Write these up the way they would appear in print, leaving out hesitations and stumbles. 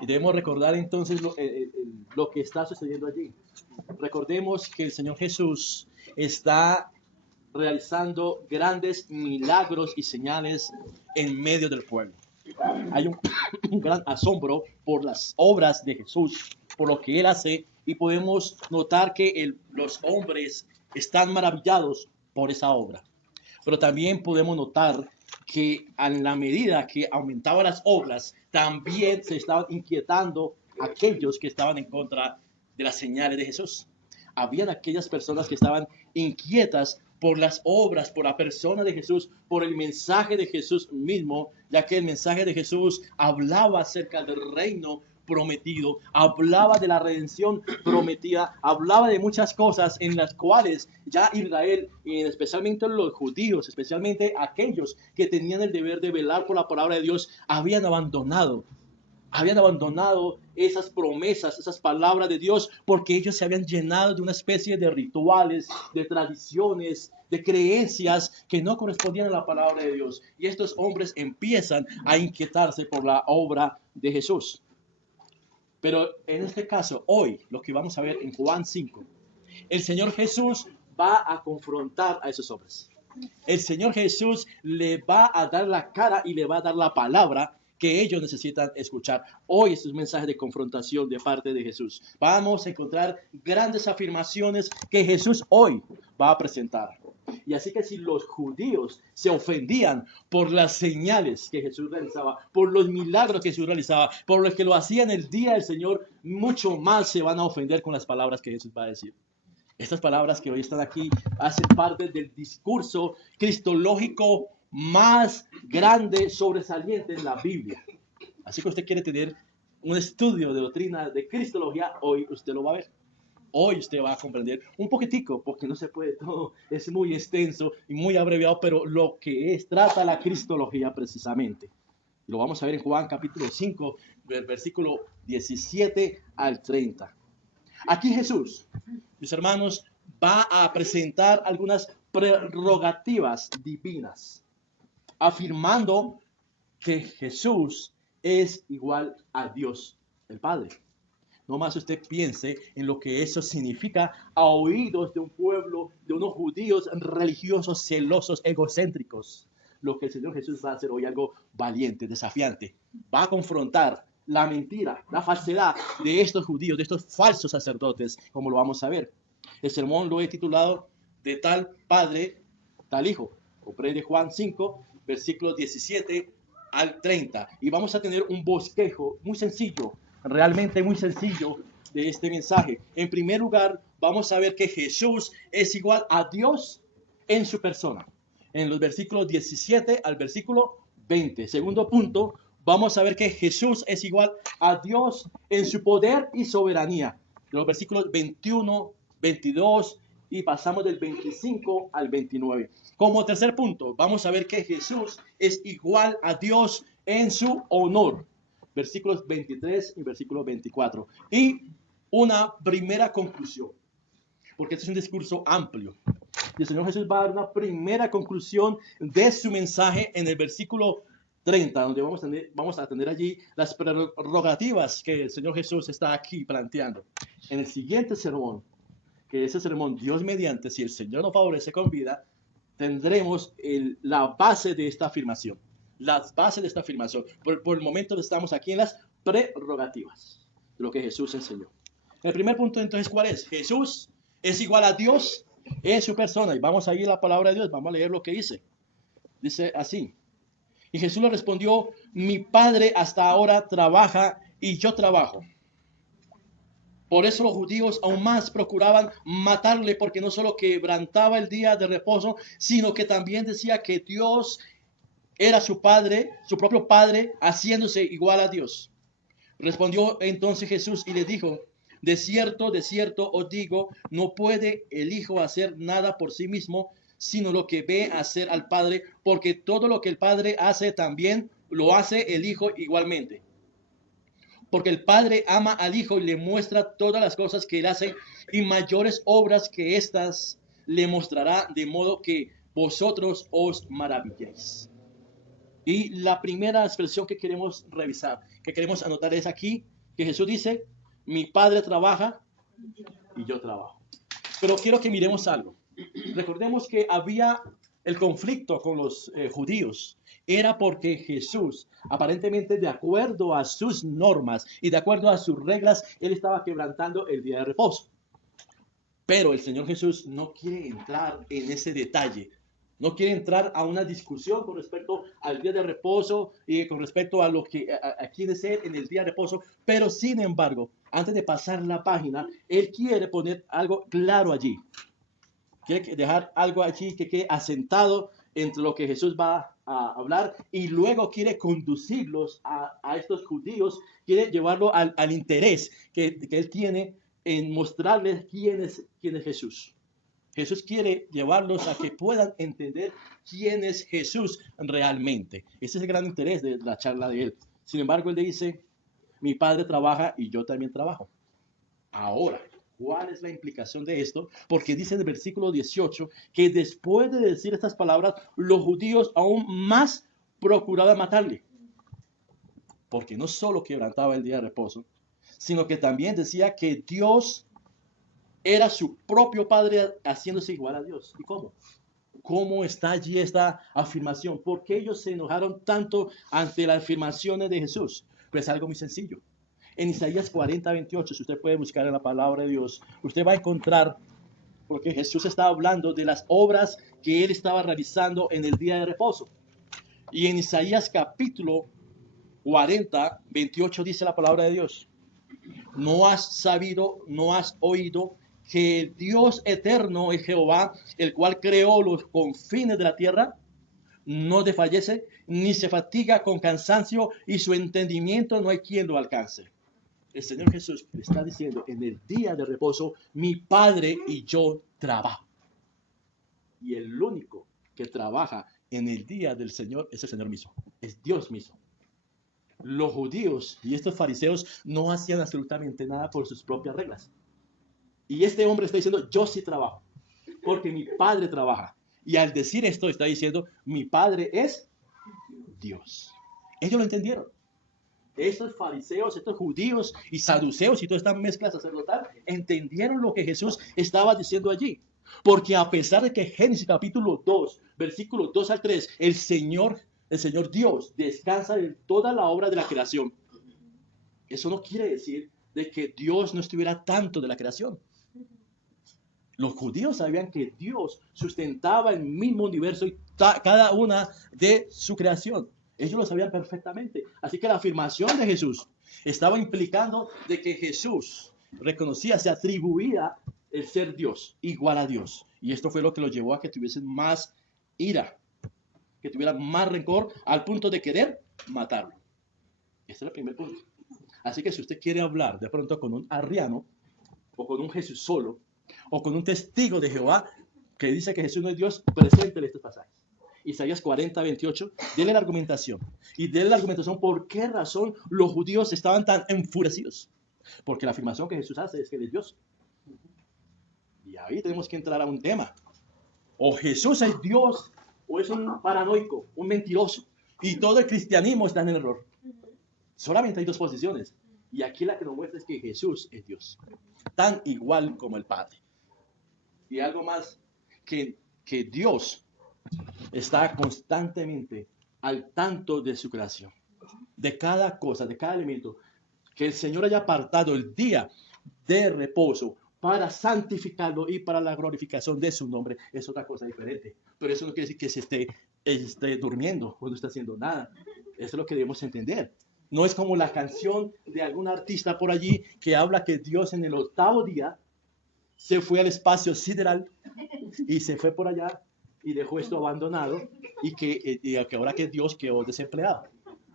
Y debemos recordar entonces lo que está sucediendo allí. Recordemos que el Señor Jesús está realizando grandes milagros y señales en medio del pueblo. Hay un gran asombro por las obras de Jesús, por lo que Él hace, y podemos notar que los hombres están maravillados por esa obra. Pero también podemos notar que a la medida que aumentaban las obras, también se estaban inquietando aquellos que estaban en contra de las señales de Jesús. Habían aquellas personas que estaban inquietas por las obras, por la persona de Jesús, por el mensaje de Jesús mismo, ya que el mensaje de Jesús hablaba acerca del reino prometido, hablaba de la redención prometida, hablaba de muchas cosas en las cuales ya Israel, y especialmente los judíos, especialmente aquellos que tenían el deber de velar por la palabra de Dios, habían abandonado esas promesas, esas palabras de Dios, porque ellos se habían llenado de una especie de rituales, de tradiciones, de creencias que no correspondían a la palabra de Dios. Y estos hombres empiezan a inquietarse por la obra de Jesús. Pero en este caso, hoy, lo que vamos a ver en Juan 5, el Señor Jesús va a confrontar a esos hombres. El Señor Jesús le va a dar la cara y le va a dar la palabra que ellos necesitan escuchar. Hoy es un mensaje de confrontación de parte de Jesús. Vamos a encontrar grandes afirmaciones que Jesús hoy va a presentar. Y así que si los judíos se ofendían por las señales que Jesús realizaba, por los milagros que Jesús realizaba, por los que lo hacían el día del Señor, mucho más se van a ofender con las palabras que Jesús va a decir. Estas palabras que hoy están aquí hacen parte del discurso cristológico más grande, sobresaliente en la Biblia. Así que usted quiere tener un estudio de doctrina de cristología, hoy usted lo va a ver. Hoy usted va a comprender un poquitico, porque no se puede todo, es muy extenso y muy abreviado, pero lo que trata la cristología precisamente. Lo vamos a ver en Juan capítulo 5, versículo 17 al 30. Aquí Jesús, mis hermanos, va a presentar algunas prerrogativas divinas, afirmando que Jesús es igual a Dios, el Padre. No más usted piense en lo que eso significa a oídos de un pueblo, de unos judíos religiosos, celosos, egocéntricos. Lo que el Señor Jesús va a hacer hoy algo valiente, desafiante. Va a confrontar la mentira, la falsedad de estos judíos, de estos falsos sacerdotes, como lo vamos a ver. El sermón lo he titulado de tal padre, tal hijo. Comprende Juan 5, versículos 17 al 30. Y vamos a tener un bosquejo muy sencillo, realmente muy sencillo de este mensaje. En primer lugar, vamos a ver que Jesús es igual a Dios en su persona. En los versículos 17 al versículo 20. Segundo punto, vamos a ver que Jesús es igual a Dios en su poder y soberanía. De los versículos 21, 22 y pasamos del 25 al 29. Como tercer punto, vamos a ver que Jesús es igual a Dios en su honor. Versículos 23 y versículo 24. Y una primera conclusión, porque este es un discurso amplio. Y el Señor Jesús va a dar una primera conclusión de su mensaje en el versículo 30, donde vamos a tener allí las prerrogativas que el Señor Jesús está aquí planteando. En el siguiente sermón, que ese sermón, Dios mediante, si el Señor nos favorece con vida, tendremos la base de esta afirmación. Las bases de esta afirmación. Por el momento estamos aquí en las prerrogativas de lo que Jesús enseñó. El primer punto entonces, ¿cuál es? Jesús es igual a Dios en su persona. Y vamos a ir a la palabra de Dios, vamos a leer lo que dice. Dice así. Y Jesús le respondió, mi Padre hasta ahora trabaja y yo trabajo. Por eso los judíos aún más procuraban matarle, porque no solo quebrantaba el día de reposo, sino que también decía que Dios era su Padre, su propio Padre, haciéndose igual a Dios. Respondió entonces Jesús y le dijo, de cierto os digo, no puede el Hijo hacer nada por sí mismo, sino lo que ve hacer al Padre, porque todo lo que el Padre hace también lo hace el Hijo igualmente. Porque el Padre ama al Hijo y le muestra todas las cosas que él hace, y mayores obras que estas le mostrará, de modo que vosotros os maravilléis. Y la primera expresión que queremos revisar, que queremos anotar es aquí, que Jesús dice, mi Padre trabaja y yo trabajo. Pero quiero que miremos algo. Recordemos que había el conflicto con los judíos. Era porque Jesús, aparentemente de acuerdo a sus normas y de acuerdo a sus reglas, él estaba quebrantando el día de reposo. Pero el Señor Jesús no quiere entrar en ese detalle. No quiere entrar a una discusión con respecto al día de reposo y con respecto a lo que a quién es él en el día de reposo. Pero sin embargo, antes de pasar la página, él quiere poner algo claro allí. Quiere dejar algo allí que quede asentado entre lo que Jesús va a hablar y luego quiere conducirlos a estos judíos, quiere llevarlo al interés que él tiene en mostrarles quién es Jesús. Jesús quiere llevarlos a que puedan entender quién es Jesús realmente. Ese es el gran interés de la charla de él. Sin embargo, él le dice, mi Padre trabaja y yo también trabajo. Ahora, ¿cuál es la implicación de esto? Porque dice en el versículo 18 que después de decir estas palabras, los judíos aún más procuraban matarle. Porque no solo quebrantaba el día de reposo, sino que también decía que Dios era su propio Padre haciéndose igual a Dios. ¿Y cómo? ¿Cómo está allí esta afirmación? ¿Por qué ellos se enojaron tanto ante las afirmaciones de Jesús? Pues algo muy sencillo. En Isaías 40:28, si usted puede buscar en la palabra de Dios, usted va a encontrar, porque Jesús estaba hablando de las obras que él estaba realizando en el día de reposo. Y en Isaías capítulo 40:28 dice la palabra de Dios. ¿No has sabido, no has oído que el Dios eterno es Jehová, el cual creó los confines de la tierra? No desfallece, ni se fatiga con cansancio, y su entendimiento no hay quien lo alcance. El Señor Jesús le está diciendo, en el día de reposo, mi Padre y yo trabajo. Y el único que trabaja en el día del Señor es el Señor mismo, es Dios mismo. Los judíos y estos fariseos no hacían absolutamente nada por sus propias reglas. Y este hombre está diciendo, yo sí trabajo, porque mi Padre trabaja. Y al decir esto está diciendo, mi Padre es Dios. Ellos lo entendieron. Estos fariseos, estos judíos y saduceos y toda esta mezcla sacerdotal entendieron lo que Jesús estaba diciendo allí. Porque a pesar de que Génesis capítulo 2, versículos 2 al 3, el Señor Dios descansa de toda la obra de la creación. Eso no quiere decir de que Dios no estuviera tanto de la creación. Los judíos sabían que Dios sustentaba el mismo universo y cada una de su creación. Ellos lo sabían perfectamente. Así que la afirmación de Jesús estaba implicando de que Jesús reconocía, se atribuía el ser Dios, igual a Dios. Y esto fue lo que lo llevó a que tuviesen más ira, que tuvieran más rencor, al punto de querer matarlo. Este es el primer punto. Así que si usted quiere hablar de pronto con un arriano o con un Jesús solo, o con un testigo de Jehová que dice que Jesús no es Dios, preséntele estos pasajes. Isaías 40:28, dele la argumentación. Y dele la argumentación por qué razón los judíos estaban tan enfurecidos. Porque la afirmación que Jesús hace es que él es Dios. Y ahí tenemos que entrar a un tema. O Jesús es Dios, o es un paranoico, un mentiroso. Y todo el cristianismo está en error. Solamente hay dos posiciones. Y aquí la que nos muestra es que Jesús es Dios. Tan igual como el Padre. Y algo más, que Dios está constantemente al tanto de su creación, de cada cosa, de cada elemento, que el Señor haya apartado el día de reposo para santificarlo y para la glorificación de su nombre, es otra cosa diferente. Pero eso no quiere decir que se esté durmiendo o no está haciendo nada. Eso es lo que debemos entender. No es como la canción de algún artista por allí que habla que Dios en el octavo día se fue al espacio sideral y se fue por allá y dejó esto abandonado y que ahora que Dios quedó desempleado.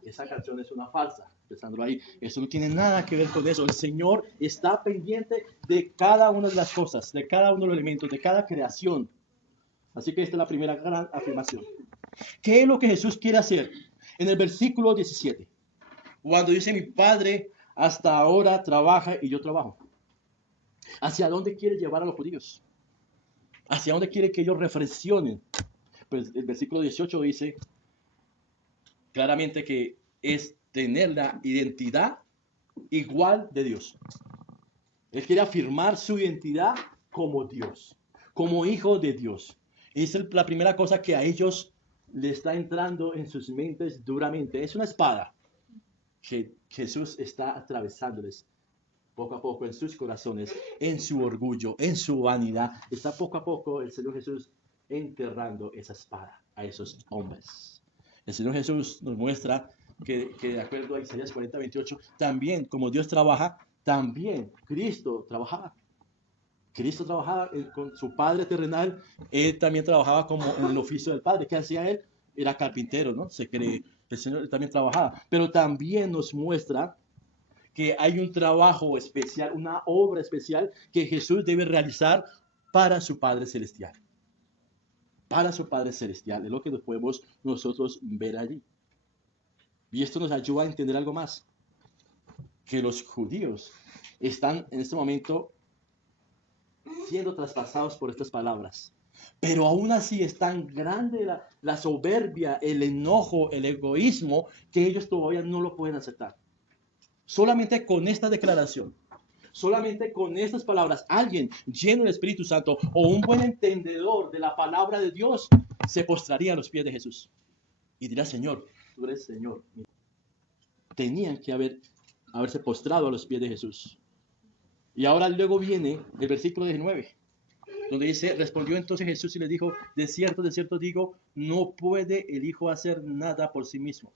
Esa canción es una falsa, pensándolo ahí. Eso no tiene nada que ver con eso. El Señor está pendiente de cada una de las cosas, de cada uno de los elementos, de cada creación. Así que esta es la primera gran afirmación. ¿Qué es lo que Jesús quiere hacer? En el versículo 17, cuando dice mi Padre hasta ahora trabaja y yo trabajo. ¿Hacia dónde quiere llevar a los judíos? ¿Hacia dónde quiere que ellos reflexionen? Pues el versículo 18 dice, claramente que es tener la identidad igual de Dios. Él quiere afirmar su identidad como Dios, como hijo de Dios. Y es la primera cosa que a ellos le está entrando en sus mentes duramente. Es una espada que Jesús está atravesándoles poco a poco en sus corazones, en su orgullo, en su vanidad. Está poco a poco el Señor Jesús enterrando esa espada a esos hombres. El Señor Jesús nos muestra que de acuerdo a Isaías 40:28, también como Dios trabaja, también Cristo trabajaba. Cristo trabajaba con su Padre terrenal, Él también trabajaba como en el oficio del Padre. ¿Qué hacía Él? Era carpintero, ¿no? Se cree, el Señor también trabajaba, pero también nos muestra que hay un trabajo especial, una obra especial que Jesús debe realizar para su Padre Celestial. Para su Padre Celestial, es lo que nos podemos nosotros ver allí. Y esto nos ayuda a entender algo más, que los judíos están en este momento siendo traspasados por estas palabras. Pero aún así es tan grande la soberbia, el enojo, el egoísmo, que ellos todavía no lo pueden aceptar. Solamente con esta declaración, solamente con estas palabras, alguien lleno del Espíritu Santo o un buen entendedor de la palabra de Dios se postraría a los pies de Jesús y dirá: Señor, tú eres Señor. Tenían que haberse postrado a los pies de Jesús. Y ahora luego viene el versículo 19, donde dice: respondió entonces Jesús y le dijo: de cierto digo, no puede el Hijo hacer nada por sí mismo,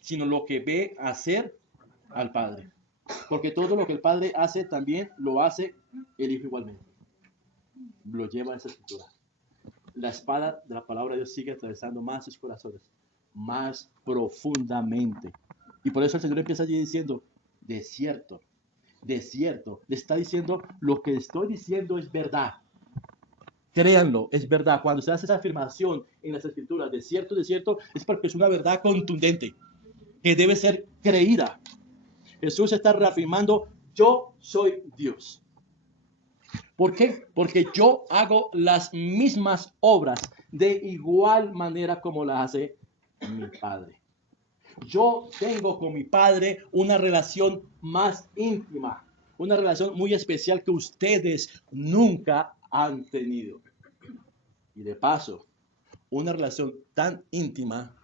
sino lo que ve hacer al Padre. Porque todo lo que el Padre hace, también lo hace el Hijo igualmente. Lo lleva a esa escritura. La espada de la palabra de Dios sigue atravesando más sus corazones, más profundamente. Y por eso el Señor empieza allí diciendo: de cierto, le está diciendo: lo que estoy diciendo es verdad. Créanlo, es verdad. Cuando se hace esa afirmación en las escrituras, de cierto, es porque es una verdad contundente, que debe ser creída. Jesús está reafirmando: yo soy Dios. ¿Por qué? Porque yo hago las mismas obras de igual manera como las hace mi Padre. Yo tengo con mi Padre una relación más íntima, una relación muy especial que ustedes nunca han tenido. Y de paso, una relación tan íntima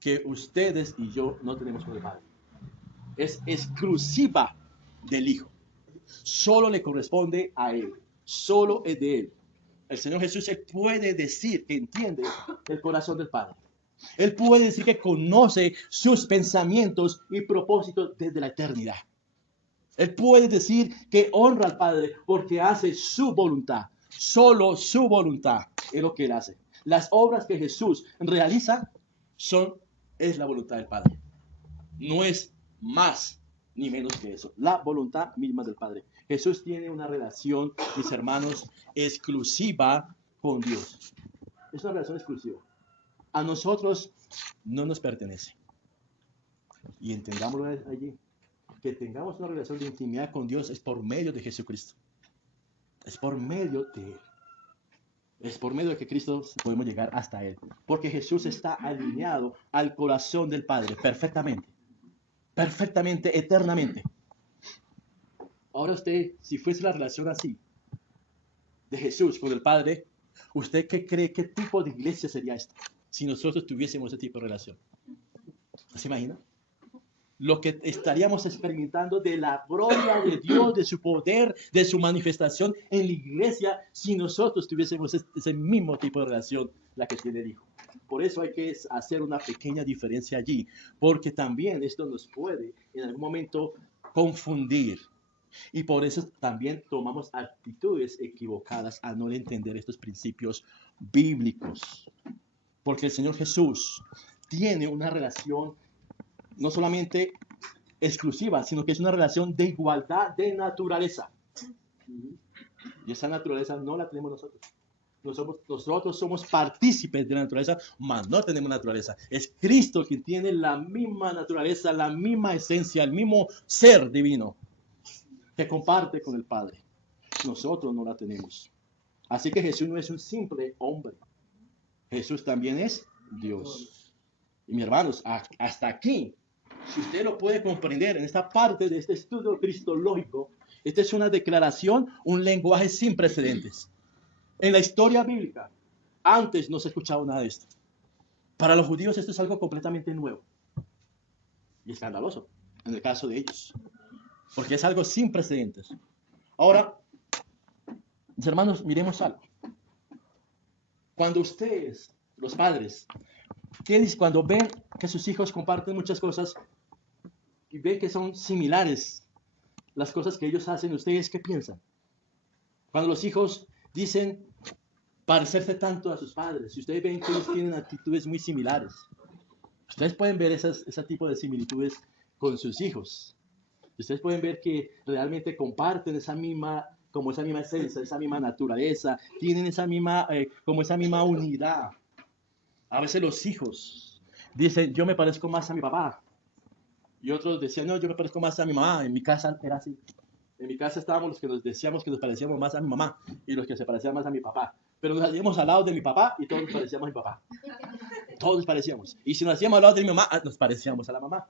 que ustedes y yo no tenemos con el Padre. Es exclusiva del Hijo. Solo le corresponde a Él. Solo es de Él. El Señor Jesús puede decir que entiende el corazón del Padre. Él puede decir que conoce sus pensamientos y propósitos desde la eternidad. Él puede decir que honra al Padre porque hace su voluntad. Solo su voluntad es lo que Él hace. Las obras que Jesús realiza es la voluntad del Padre. No es más ni menos que eso. La voluntad misma del Padre. Jesús tiene una relación, mis hermanos, exclusiva con Dios. Es una relación exclusiva. A nosotros no nos pertenece. Y entendámoslo allí. Que tengamos una relación de intimidad con Dios es por medio de Jesucristo. Es por medio de Él. Es por medio de que Cristo podemos llegar hasta Él. Porque Jesús está alineado al corazón del Padre perfectamente. Perfectamente, eternamente. Ahora usted, si fuese la relación así, de Jesús con el Padre, ¿usted qué cree? ¿Qué tipo de iglesia sería esta? Si nosotros tuviésemos ese tipo de relación. ¿Se imagina? Lo que estaríamos experimentando de la gloria de Dios, de su poder, de su manifestación en la iglesia, si nosotros tuviésemos ese mismo tipo de relación, la que tiene el Hijo. Por eso hay que hacer una pequeña diferencia allí, porque también esto nos puede en algún momento confundir. Y por eso también tomamos actitudes equivocadas a no entender estos principios bíblicos. Porque el Señor Jesús tiene una relación no solamente exclusiva, sino que es una relación de igualdad de naturaleza. Y esa naturaleza no la tenemos nosotros. Nosotros somos partícipes de la naturaleza, mas no tenemos naturaleza. Es Cristo quien tiene la misma naturaleza, la misma esencia, el mismo ser divino que comparte con el Padre. Nosotros no la tenemos. Así que Jesús no es un simple hombre. Jesús también es Dios. Y mis hermanos, hasta aquí, si usted lo puede comprender en esta parte de este estudio cristológico, esta es una declaración, un lenguaje sin precedentes. En la historia bíblica, antes no se escuchaba nada de esto. Para los judíos esto es algo completamente nuevo y escandaloso, en el caso de ellos, porque es algo sin precedentes. Ahora, mis hermanos, miremos algo. Cuando ustedes, los padres, cuando ven que sus hijos comparten muchas cosas y ven que son similares las cosas que ellos hacen, ¿ustedes qué piensan? Cuando los hijos dicen parecerse tanto a sus padres, si ustedes ven que ellos tienen actitudes muy similares, ustedes pueden ver ese tipo de similitudes con sus hijos. Ustedes pueden ver que realmente comparten esa misma esencia, esa misma naturaleza, tienen esa misma unidad. A veces los hijos dicen, yo me parezco más a mi papá. Y otros decían, no, yo me parezco más a mi mamá. En mi casa era así. En mi casa estábamos los que nos decíamos que nos parecíamos más a mi mamá y los que se parecían más a mi papá. Pero nos hacíamos al lado de mi papá y todos nos parecíamos a mi papá. Todos nos parecíamos. Y si nos hacíamos al lado de mi mamá, nos parecíamos a la mamá.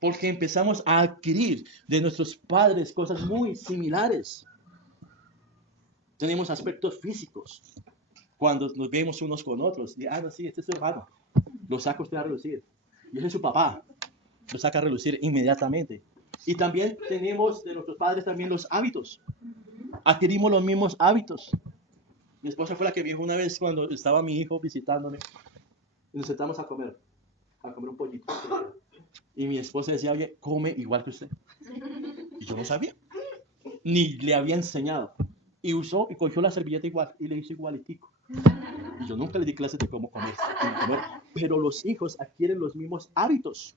Porque empezamos a adquirir de nuestros padres cosas muy similares. Tenemos aspectos físicos. Cuando nos vemos unos con otros, y, no, sí, este es su hermano. Lo saca usted a relucir. Y ese es su papá. Lo saca a relucir inmediatamente. Y también tenemos de nuestros padres también los hábitos. Adquirimos los mismos hábitos. Mi esposa fue la que me dijo una vez cuando estaba mi hijo visitándome. Y nos sentamos a comer un pollito. Y mi esposa decía, oye, come igual que usted. Y yo no sabía. Ni le había enseñado. Y cogió la servilleta igual y le hizo igualitico. Y yo nunca le di clases de cómo comer. Pero los hijos adquieren los mismos hábitos.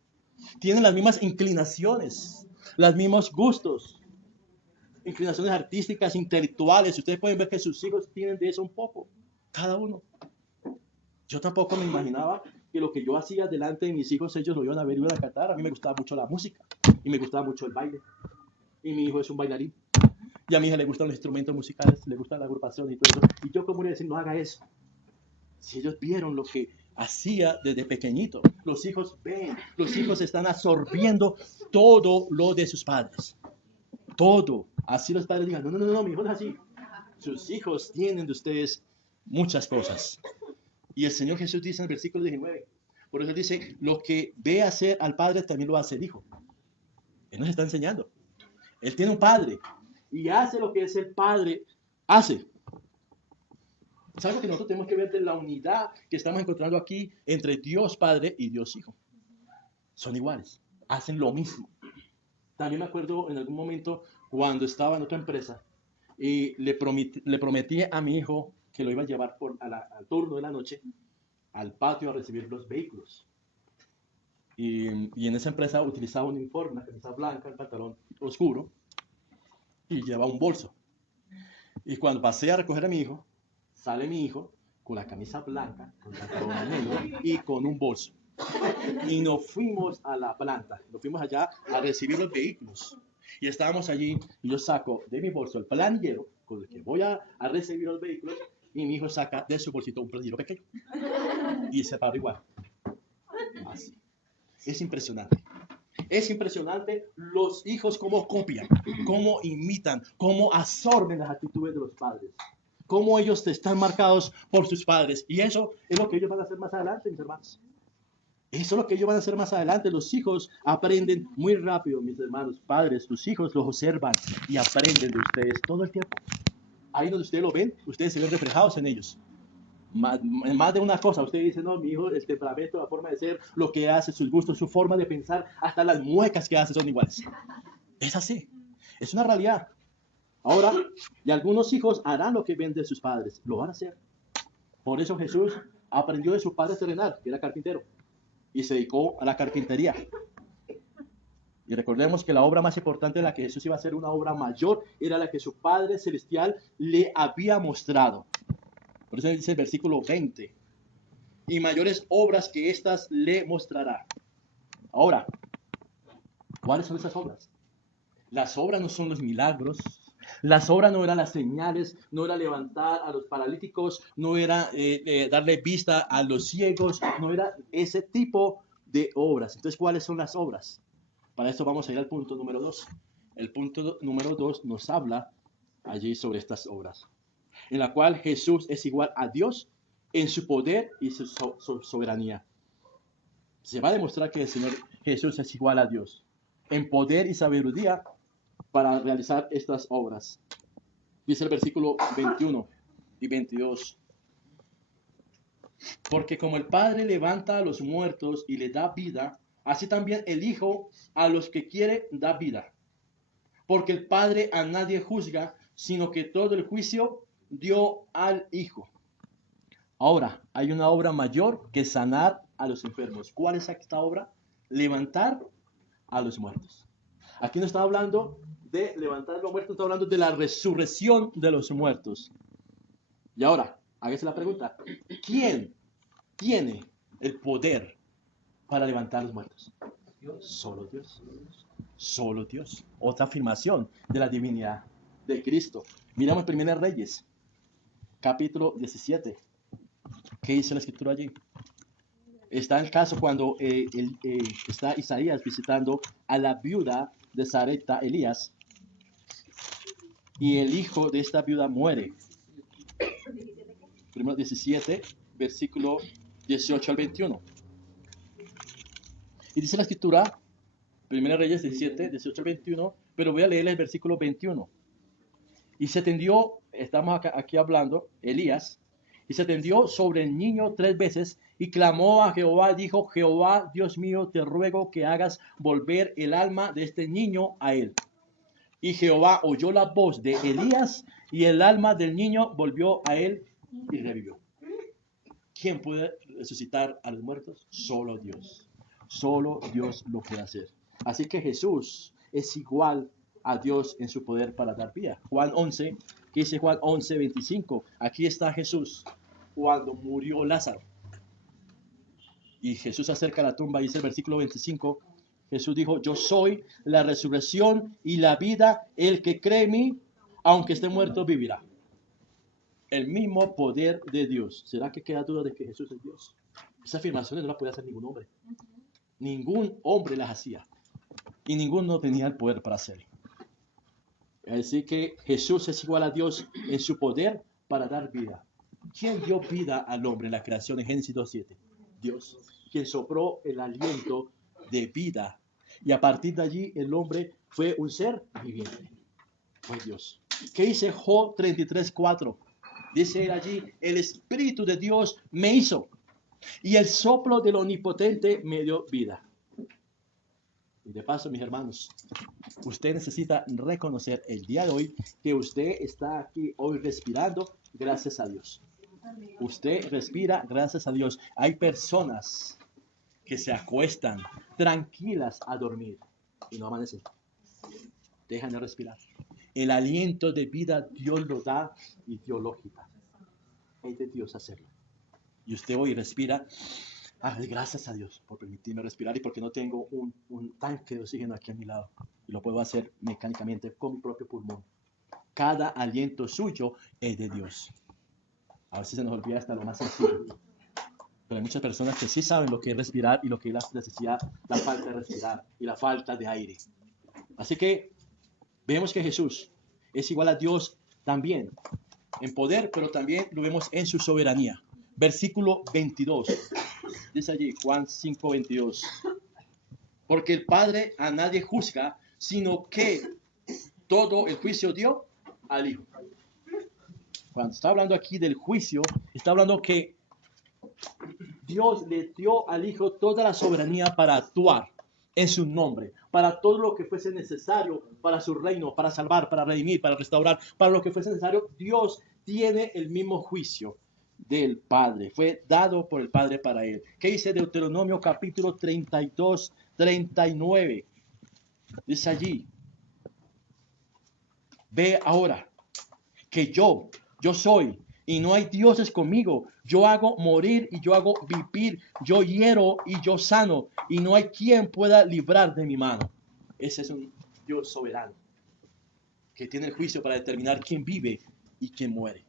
Tienen las mismas inclinaciones, los mismos gustos, inclinaciones artísticas, intelectuales. Ustedes pueden ver que sus hijos tienen de eso un poco, cada uno. Yo tampoco me imaginaba que lo que yo hacía delante de mis hijos, ellos lo iban a ver y iban a cantar. A mí me gustaba mucho la música y me gustaba mucho el baile. Y mi hijo es un bailarín. Y a mi hija le gustan los instrumentos musicales, le gusta la agrupación y todo eso. Y yo como le decía, no haga eso. Si ellos vieron lo que hacía desde pequeñito, los hijos ven, los hijos están absorbiendo todo lo de sus padres. Todo. Así los padres digan, no, mi hijo no es así. Sus hijos tienen de ustedes muchas cosas. Y el Señor Jesús dice en el versículo 19, por eso dice, lo que ve hacer al padre también lo hace el hijo. Él nos está enseñando. Él tiene un padre y hace lo que ese padre hace. Es algo que nosotros tenemos que ver de la unidad que estamos encontrando aquí entre Dios Padre y Dios Hijo. Son iguales, hacen lo mismo. También me acuerdo en algún momento cuando estaba en otra empresa y le prometí a mi hijo que lo iba a llevar al turno de la noche al patio a recibir los vehículos. Y en esa empresa utilizaba un uniforme, una camisa blanca, el pantalón oscuro y llevaba un bolso. Y cuando pasé a recoger a mi hijo, sale mi hijo con la camisa blanca, con el pantalón negro y con un bolso. Y nos fuimos a la planta, nos fuimos allá a recibir los vehículos. Y estábamos allí y yo saco de mi bolso el planillero con el que voy a recibir los vehículos y mi hijo saca de su bolsito un planillero pequeño. Y se paró igual. Así. Es impresionante. Es impresionante los hijos cómo copian, cómo imitan, cómo absorben las actitudes de los padres. Cómo ellos están marcados por sus padres. Y eso es lo que ellos van a hacer más adelante, mis hermanos. Eso es lo que ellos van a hacer más adelante. Los hijos aprenden muy rápido, mis hermanos, padres. Sus hijos los observan y aprenden de ustedes todo el tiempo. Ahí donde ustedes lo ven, ustedes se ven reflejados en ellos. Más de una cosa, usted dice, no, mi hijo, el temperamento, la forma de ser, lo que hace, sus gustos, su forma de pensar, hasta las muecas que hace son iguales. Es así. Es una realidad. Ahora, y algunos hijos harán lo que ven de sus padres. Lo van a hacer. Por eso Jesús aprendió de su padre terrenal, que era carpintero, y se dedicó a la carpintería. Y recordemos que la obra más importante de la que Jesús iba a hacer, una obra mayor, era la que su Padre Celestial le había mostrado. Por eso dice el versículo 20. Y mayores obras que estas le mostrará. Ahora, ¿cuáles son esas obras? Las obras no son los milagros, Las obras no eran las señales, no era levantar a los paralíticos, no era darle vista a los ciegos, no era ese tipo de obras. Entonces, ¿cuáles son las obras? Para esto vamos a ir al punto número 2. El punto número 2 nos habla allí sobre estas obras, en la cual Jesús es igual a Dios en su poder y su soberanía. Se va a demostrar que el Señor Jesús es igual a Dios en poder y sabiduría para realizar estas obras. Dice el versículo 21 y 22. Porque como el Padre levanta a los muertos y le da vida, así también el Hijo a los que quiere da vida. Porque el Padre a nadie juzga, sino que todo el juicio dio al Hijo. Ahora, hay una obra mayor que sanar a los enfermos. ¿Cuál es esta obra? Levantar a los muertos. Aquí no está hablando de levantar a los muertos, está hablando de la resurrección de los muertos. Y ahora, hágase la pregunta, ¿quién tiene el poder para levantar a los muertos? Solo Dios. Solo Dios. Otra afirmación de la divinidad de Cristo. Miramos 1 Reyes, capítulo 17. ¿Qué dice la escritura allí? Está el caso cuando está Isaías visitando a la viuda de Sarepta, Elías, y el hijo de esta viuda muere. Primero 17, versículo 18 al 21. Y dice la escritura, 1 Reyes 17, 18 al 21, pero voy a leer el versículo 21. Y se tendió, estamos aquí hablando, Elías, y se tendió sobre el niño 3 veces y clamó a Jehová, dijo, Jehová, Dios mío, te ruego que hagas volver el alma de este niño a él. Y Jehová oyó la voz de Elías y el alma del niño volvió a él y revivió. ¿Quién puede resucitar a los muertos? Solo Dios. Solo Dios lo puede hacer. Así que Jesús es igual a Dios en su poder para dar vida. Juan 11, ¿qué dice Juan 11, 25? Aquí está Jesús cuando murió Lázaro. Y Jesús acerca a la tumba y dice el versículo 25, Jesús dijo, yo soy la resurrección y la vida, el que cree en mí, aunque esté muerto, vivirá. El mismo poder de Dios. ¿Será que queda duda de que Jesús es Dios? Esas afirmaciones no las podía hacer ningún hombre. Ningún hombre las hacía. Y ninguno tenía el poder para hacerlo. Así que Jesús es igual a Dios en su poder para dar vida. ¿Quién dio vida al hombre en la creación en Génesis 2:7? Dios. Quien sopló el aliento de vida. Y a partir de allí el hombre fue un ser viviente. Fue Dios. ¿Qué dice Job 33:4? Dice él allí, el Espíritu de Dios me hizo y el soplo del Omnipotente me dio vida. Y de paso, mis hermanos, usted necesita reconocer el día de hoy que usted está aquí hoy respirando gracias a Dios. Usted respira gracias a Dios. Hay personas que se acuestan tranquilas a dormir y no amanecen. Dejan de respirar. El aliento de vida Dios lo da y Dios lo quita. Es de Dios hacerlo. Y usted hoy respira. Gracias a Dios por permitirme respirar y porque no tengo un tanque de oxígeno aquí a mi lado. Y lo puedo hacer mecánicamente con mi propio pulmón. Cada aliento suyo es de Dios. A veces se nos olvida hasta lo más sencillo. Pero hay muchas personas que sí saben lo que es respirar y lo que es la necesidad, la falta de respirar y la falta de aire. Así que vemos que Jesús es igual a Dios también en poder, pero también lo vemos en su soberanía. Versículo 22. Dice allí, Juan 5:22. Porque el Padre a nadie juzga, sino que todo el juicio dio al Hijo. Cuando está hablando aquí del juicio, está hablando que Dios le dio al Hijo toda la soberanía para actuar en su nombre, para todo lo que fuese necesario para su reino, para salvar, para redimir, para restaurar, para lo que fuese necesario. Dios tiene el mismo juicio del Padre, fue dado por el Padre para él. ¿Qué dice Deuteronomio capítulo 32, 39? Dice allí, ve ahora que yo soy y no hay dioses conmigo. Yo hago morir y yo hago vivir. Yo hiero y yo sano y no hay quien pueda librar de mi mano. Ese es un Dios soberano. que tiene el juicio para determinar quién vive y quién muere.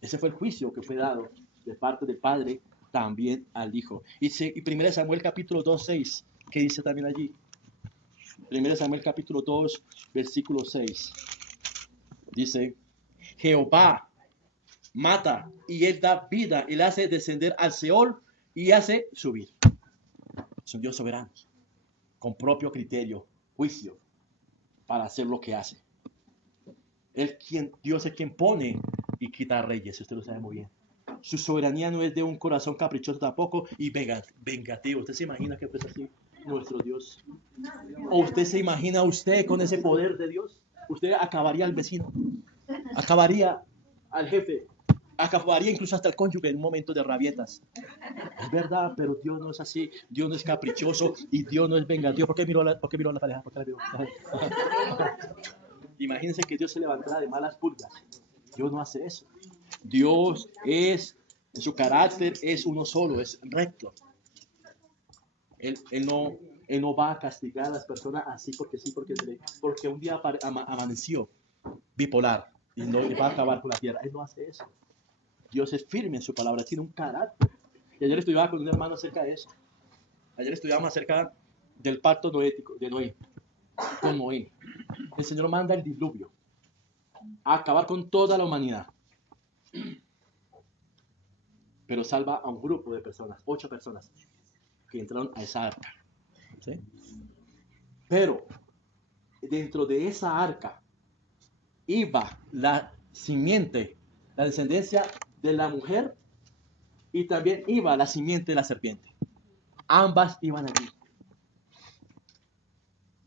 Ese fue el juicio que fue dado de parte del Padre también al Hijo. Y 1 Samuel capítulo 2, 6, ¿qué dice también allí? 1 Samuel capítulo 2, versículo 6. Dice, Jehová mata y él da vida, él hace descender al Seol y hace subir. Es un Dios soberano, con propio criterio, juicio, para hacer lo que hace. Dios es quien pone y quita reyes, usted lo sabe muy bien. Su soberanía no es de un corazón caprichoso tampoco y vengativo. ¿Usted se imagina que es así nuestro Dios? ¿O usted se imagina usted con ese poder de Dios? Usted acabaría al vecino, acabaría al jefe, acabaría incluso hasta el cónyuge en un momento de rabietas. Es verdad, pero Dios no es así. Dios no es caprichoso y Dios no es vengativo. ¿Por qué miró la pareja? ¿Por qué la miró? Imagínense que Dios se levantara de malas pulgas. Dios no hace eso. Dios es, en su carácter, es uno solo, es recto. Él no va a castigar a las personas así porque sí, porque un día amaneció bipolar y no va a acabar con la tierra. Él no hace eso. Dios es firme en su palabra, tiene un carácter. Y ayer estudiaba con un hermano acerca de eso. Ayer estudiamos acerca del pacto noético de Noé, con Noé. El Señor manda el diluvio a acabar con toda la humanidad. Pero salva a un grupo de personas, 8 personas, que entraron a esa arca. ¿Sí? Pero dentro de esa arca iba la simiente, la descendencia de la mujer, y también iba la simiente de la serpiente. Ambas iban allí.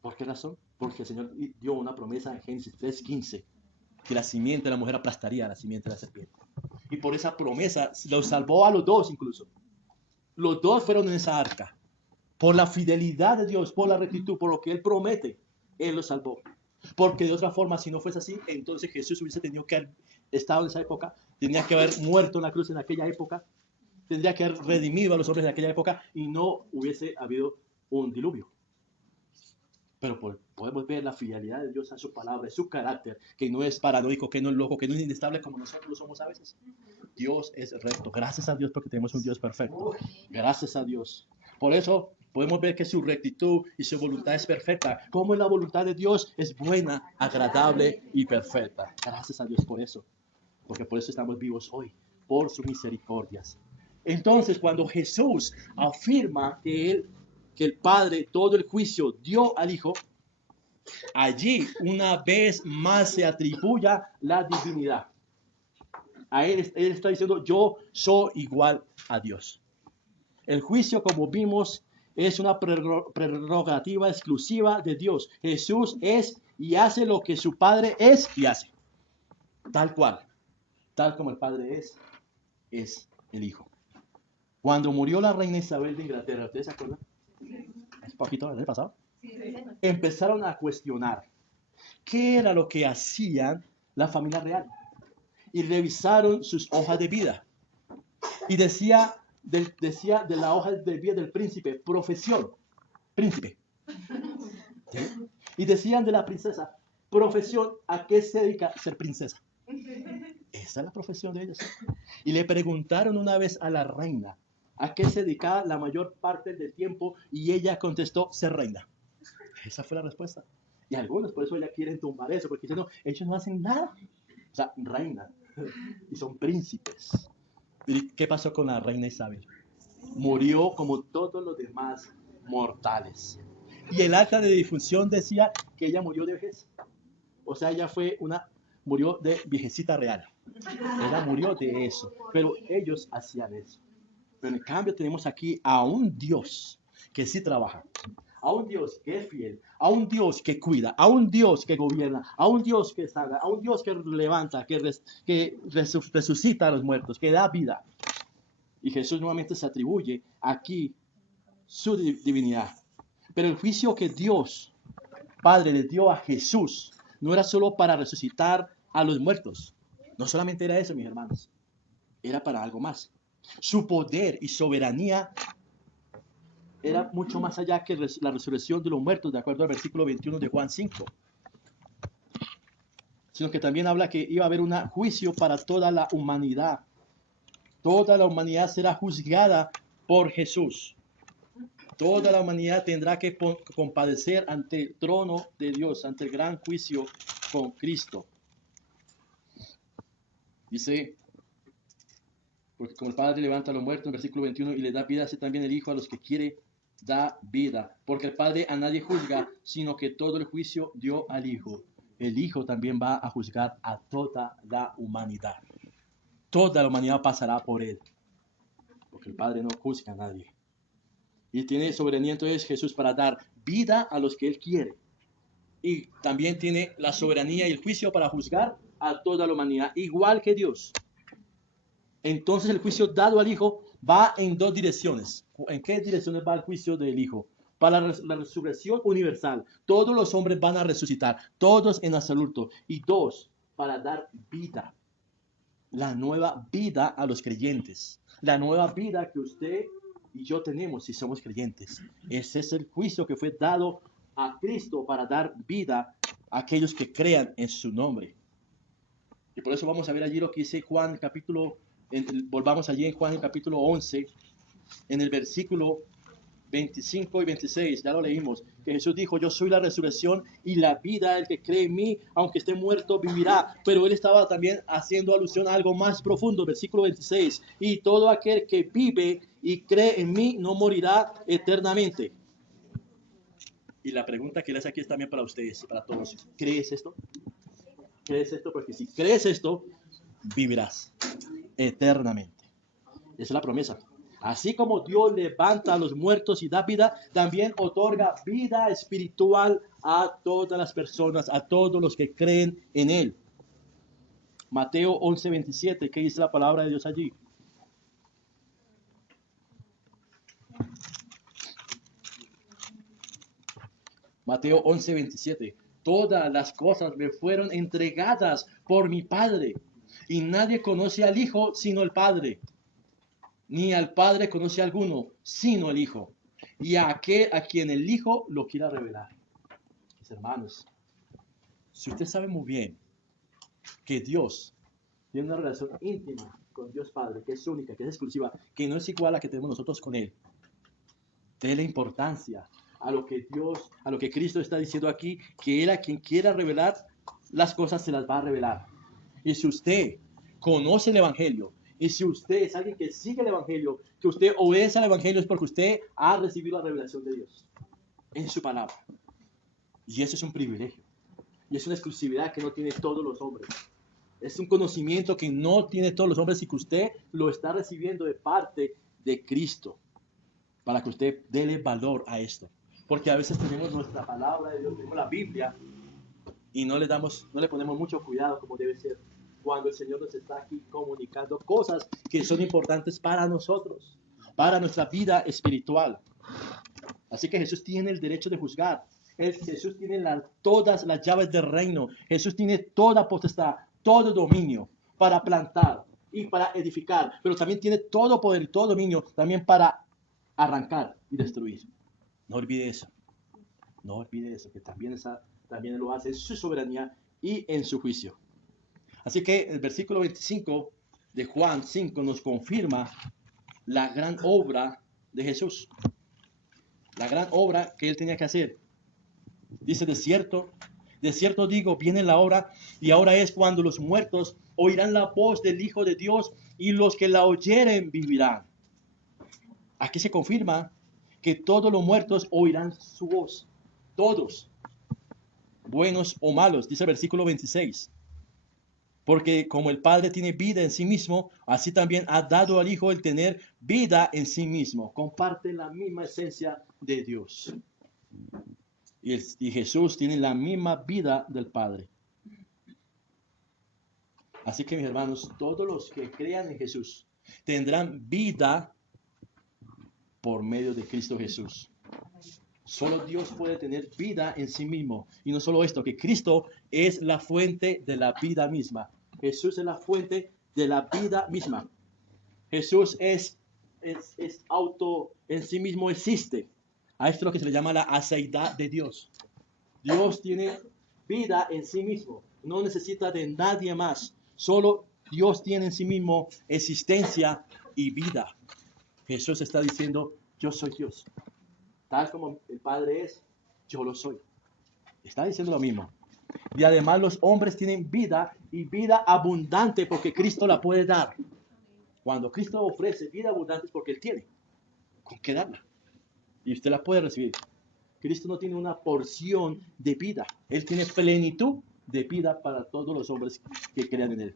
¿Por qué razón? Porque el Señor dio una promesa en Génesis 3:15, que la simiente de la mujer aplastaría a la simiente de la serpiente. Y por esa promesa los salvó a los dos incluso. Los dos fueron en esa arca. Por la fidelidad de Dios, por la rectitud, por lo que Él promete, Él los salvó. Porque de otra forma, si no fuese así, entonces Jesús hubiese tenido que haber estado en esa época, tenía que haber muerto en la cruz en aquella época, tendría que haber redimido a los hombres en aquella época y no hubiese habido un diluvio. Pero podemos ver la fidelidad de Dios a su palabra, su carácter, que no es paranoico, que no es loco, que no es inestable como nosotros lo somos a veces. Dios es recto. Gracias a Dios porque tenemos un Dios perfecto. Gracias a Dios. Por eso podemos ver que su rectitud y su voluntad es perfecta. Como la voluntad de Dios es buena, agradable y perfecta. Gracias a Dios por eso. Porque por eso estamos vivos hoy, por sus misericordias. Entonces, cuando Jesús afirma que el Padre todo el juicio dio al Hijo, allí una vez más se atribuya la divinidad. A él está diciendo, yo soy igual a Dios. El juicio, como vimos, es una prerrogativa exclusiva de Dios. Jesús es y hace lo que su Padre es y hace. Tal cual. Tal como el Padre es el Hijo. Cuando murió la reina Isabel de Inglaterra, ¿ustedes se acuerdan? ¿Es poquito del pasado? Empezaron a cuestionar qué era lo que hacían la familia real. Y revisaron sus hojas de vida. Y decía de la hoja de vida del príncipe, profesión, príncipe. ¿Sí? Y decían de la princesa, profesión, ¿a qué se dedica ser princesa? Esa es la profesión de ellos. Y le preguntaron una vez a la reina, ¿a qué se dedicaba la mayor parte del tiempo? Y ella contestó, ser reina. Esa fue la respuesta. Y algunos por eso ya quieren tumbar eso, porque dicen, no, ellos no hacen nada. O sea, reina. Y son príncipes. ¿Y qué pasó con la reina Isabel? Murió como todos los demás mortales. Y el acta de difunción decía que ella murió de vejez. O sea, ella murió de viejecita real. Ella murió de eso. Pero ellos hacían eso. Pero en cambio tenemos aquí a un Dios que sí trabaja. A un Dios que es fiel, a un Dios que cuida, a un Dios que gobierna, a un Dios que sana, a un Dios que levanta, que resucita a los muertos, que da vida. Y Jesús nuevamente se atribuye aquí su divinidad. Pero el juicio que Dios, Padre, le dio a Jesús, no era solo para resucitar a los muertos. No solamente era eso, mis hermanos. Era para algo más. Su poder y soberanía era mucho más allá que la resurrección de los muertos, de acuerdo al versículo 21 de Juan 5. sino que también habla que iba a haber un juicio para toda la humanidad. Toda la humanidad será juzgada por Jesús. Toda la humanidad tendrá que compadecer ante el trono de Dios, ante el gran juicio con Cristo. Dice, porque como el Padre levanta a los muertos, en versículo 21, y le da vida, así también el Hijo a los que quiere da vida. Porque el Padre a nadie juzga, sino que todo el juicio dio al Hijo. El Hijo también va a juzgar a toda la humanidad. Toda la humanidad pasará por Él. Porque el Padre no juzga a nadie. Y tiene soberanía entonces Jesús para dar vida a los que Él quiere. Y también tiene la soberanía y el juicio para juzgar a toda la humanidad, igual que Dios. Entonces el juicio dado al Hijo va en dos direcciones. ¿En qué direcciones va el juicio del Hijo? Para la resurrección universal. Todos los hombres van a resucitar, todos en absoluto. Y dos, para dar vida. La nueva vida a los creyentes. La nueva vida que usted y yo tenemos si somos creyentes. Ese es el juicio que fue dado a Cristo para dar vida a aquellos que crean en su nombre. Y por eso vamos a ver allí lo que dice Juan capítulo, volvamos allí en Juan capítulo 11, en el versículo 25 y 26, ya lo leímos, que Jesús dijo, yo soy la resurrección y la vida, el que cree en mí, aunque esté muerto, vivirá. Pero él estaba también haciendo alusión a algo más profundo, versículo 26, y todo aquel que vive y cree en mí no morirá eternamente. Y la pregunta que les aquí es también para ustedes y para todos, ¿crees esto? ¿Crees esto? Porque si crees esto, vivirás eternamente. Esa es la promesa. Así como Dios levanta a los muertos y da vida, también otorga vida espiritual a todas las personas, a todos los que creen en Él. Mateo 11:27, ¿qué dice la palabra de Dios allí? Mateo 11:27. Todas las cosas me fueron entregadas por mi Padre, y nadie conoce al Hijo sino el Padre, ni al Padre conoce a alguno sino el Hijo, y a aquel a quien el Hijo lo quiera revelar. Mis hermanos, si usted sabe muy bien que Dios tiene una relación íntima con Dios Padre, que es única, que es exclusiva, que no es igual a la que tenemos nosotros con Él, déle importancia a lo que Dios, a lo que Cristo está diciendo aquí, que Él a quien quiera revelar las cosas se las va a revelar. Y si usted conoce el Evangelio, y si usted es alguien que sigue el Evangelio, que usted obedece al Evangelio, es porque usted ha recibido la revelación de Dios en su palabra. Y eso es un privilegio. Y es una exclusividad que no tienen todos los hombres. Es un conocimiento que no tiene todos los hombres y que usted lo está recibiendo de parte de Cristo. Para que usted déle valor a esto. Porque a veces tenemos nuestra palabra de Dios, tenemos la Biblia, y no le ponemos mucho cuidado como debe ser. Cuando el Señor nos está aquí comunicando cosas que son importantes para nosotros, para nuestra vida espiritual. Así que Jesús tiene el derecho de juzgar. Jesús tiene todas las llaves del reino. Jesús tiene toda potestad, todo dominio para plantar y para edificar. Pero también tiene todo poder y todo dominio también para arrancar y destruir. No olvide eso. No olvide eso, que también lo hace en su soberanía y en su juicio. Así que el versículo 25 de Juan 5 nos confirma la gran obra de Jesús. La gran obra que Él tenía que hacer. Dice, de cierto digo, viene la hora, y ahora es cuando los muertos oirán la voz del Hijo de Dios, y los que la oyeren vivirán. Aquí se confirma que todos los muertos oirán su voz. Todos, buenos o malos, dice el versículo 26. Porque como el Padre tiene vida en sí mismo, así también ha dado al Hijo el tener vida en sí mismo. Comparte la misma esencia de Dios. Y Jesús tiene la misma vida del Padre. Así que mis hermanos, todos los que crean en Jesús tendrán vida por medio de Cristo Jesús. Solo Dios puede tener vida en sí mismo. Y no solo esto, que Cristo es la fuente de la vida misma. Jesús es la fuente de la vida misma. Jesús es auto, en sí mismo existe. A esto es lo que se le llama la aceidad de Dios. Dios tiene vida en sí mismo. no necesita de nadie más. Solo Dios tiene en sí mismo existencia y vida. Jesús está diciendo, yo soy Dios. Tal como el Padre es, yo lo soy. Está diciendo lo mismo. Y además los hombres tienen vida y vida abundante porque Cristo la puede dar. Cuando Cristo ofrece vida abundante es porque Él tiene con qué darla. Y usted la puede recibir. Cristo no tiene una porción de vida. Él tiene plenitud de vida para todos los hombres que crean en Él.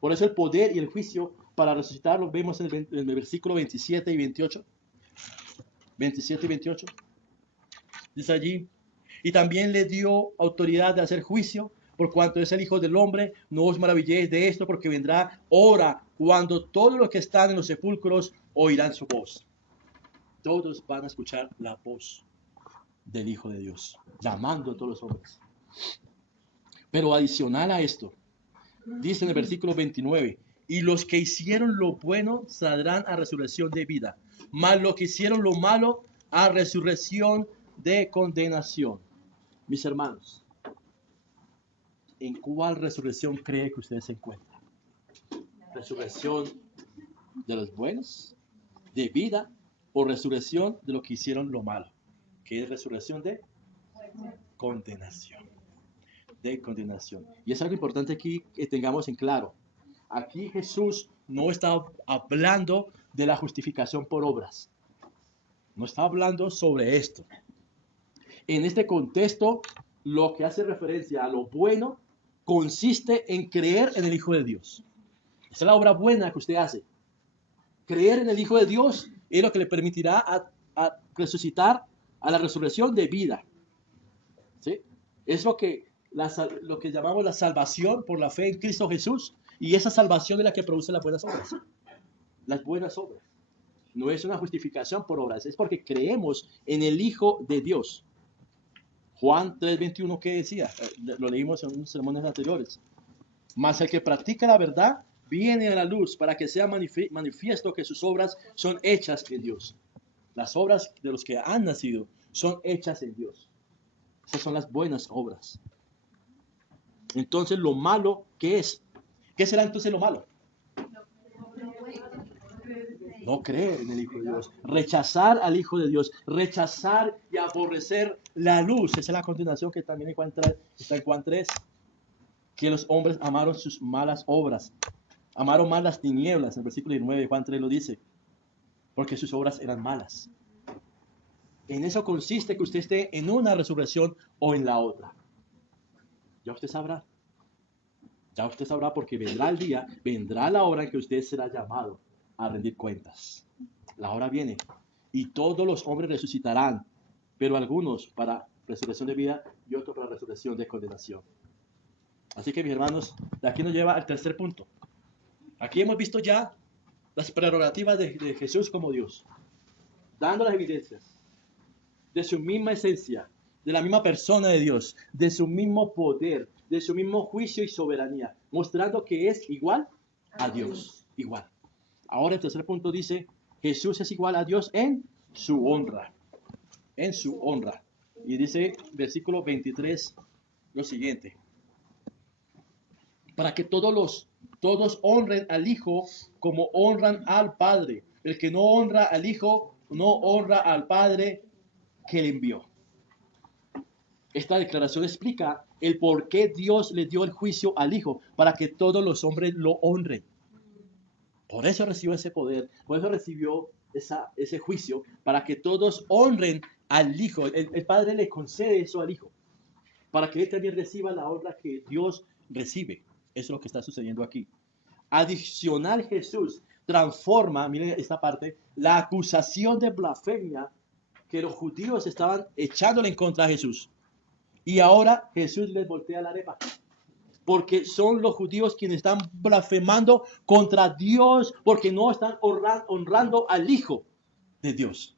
Por eso el poder y el juicio para resucitar lo vemos en el versículo 27 y 28. 27 y 28. Dice allí, y también le dio autoridad de hacer juicio, por cuanto es el Hijo del Hombre. No os maravilléis de esto, porque vendrá hora cuando todos los que están en los sepulcros oirán su voz. Todos van a escuchar la voz del Hijo de Dios, llamando a todos los hombres. Pero adicional a esto, dice en el versículo 29, y los que hicieron lo bueno saldrán a resurrección de vida, mas los que hicieron lo malo a resurrección de condenación. Mis hermanos, ¿en cuál resurrección cree que ustedes se encuentran? ¿Resurrección de los buenos, de vida, o resurrección de los que hicieron lo malo, que es resurrección de condenación? De condenación. Y es algo importante aquí que tengamos en claro. Aquí Jesús no está hablando de la justificación por obras. No está hablando sobre esto. En este contexto, lo que hace referencia a lo bueno consiste en creer en el Hijo de Dios. Esa es la obra buena que usted hace. Creer en el Hijo de Dios es lo que le permitirá a resucitar a la resurrección de vida. ¿Sí? Es lo que llamamos la salvación por la fe en Cristo Jesús. Y esa salvación es la que produce las buenas obras. Las buenas obras. No es una justificación por obras, es porque creemos en el Hijo de Dios. Juan 3:21, ¿qué decía? Lo leímos en unos sermones anteriores. Mas el que practica la verdad viene a la luz para que sea manifiesto que sus obras son hechas en Dios. Las obras de los que han nacido son hechas en Dios. Esas son las buenas obras. Entonces, lo malo, ¿qué es? ¿Qué será entonces lo malo? No creer en el Hijo de Dios, rechazar al Hijo de Dios, rechazar y aborrecer la luz. Esa es la continuación que también está en Juan 3, que los hombres amaron sus malas obras, amaron más las tinieblas. En el versículo 19 de Juan 3 lo dice, porque sus obras eran malas. En eso consiste que usted esté en una resurrección o en la otra. Ya usted sabrá. Ya usted sabrá porque vendrá el día, vendrá la hora en que usted será llamado a rendir cuentas. La hora viene y todos los hombres resucitarán, pero algunos para resurrección de vida y otros para resurrección de condenación. Así que mis hermanos, de aquí nos lleva al tercer punto. Aquí hemos visto ya las prerrogativas de Jesús como Dios, dando las evidencias de su misma esencia, de la misma persona de Dios, de su mismo poder, de su mismo juicio y soberanía, mostrando que es igual a Dios, igual. Ahora el tercer punto dice, Jesús es igual a Dios en su honra, en su honra. Y dice, versículo 23, lo siguiente, para que todos honren al Hijo como honran al Padre. El que no honra al Hijo, no honra al Padre que le envió. Esta declaración explica el por qué Dios le dio el juicio al Hijo, para que todos los hombres lo honren. Por eso recibió ese poder, por eso recibió ese juicio, para que todos honren al Hijo. El Padre le concede eso al Hijo, para que Él también reciba la honra que Dios recibe. Eso es lo que está sucediendo aquí. Adicional, Jesús transforma, miren esta parte, la acusación de blasfemia que los judíos estaban echándole en contra de Jesús. Y ahora Jesús les voltea la arepa. Porque son los judíos quienes están blasfemando contra Dios, porque no están honrando al Hijo de Dios.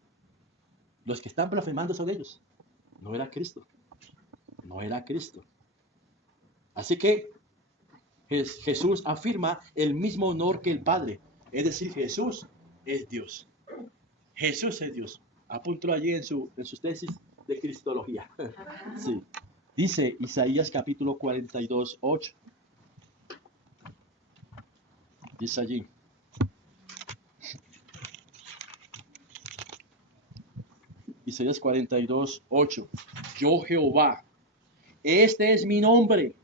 Los que están blasfemando son ellos. No era Cristo. No era Cristo. Así que Jesús afirma el mismo honor que el Padre. Es decir, Jesús es Dios. Jesús es Dios. Apúntalo allí en sus tesis de cristología. Sí. Dice Isaías capítulo 42, 8. Dice allí. Isaías 42, 8. Yo Jehová, este es mi nombre,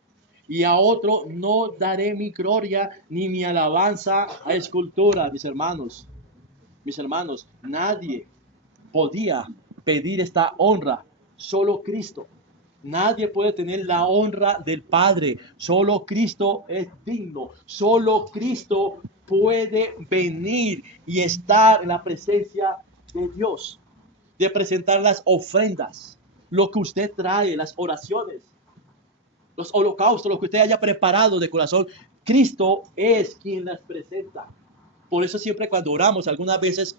y a otro no daré mi gloria ni mi alabanza a escultura. Mis hermanos, nadie podía pedir esta honra, solo Cristo. Nadie puede tener la honra del Padre, solo Cristo es digno, solo Cristo puede venir y estar en la presencia de Dios, de presentar las ofrendas, lo que usted trae, las oraciones, los holocaustos, lo que usted haya preparado de corazón. Cristo es quien las presenta. Por eso siempre cuando oramos, algunas veces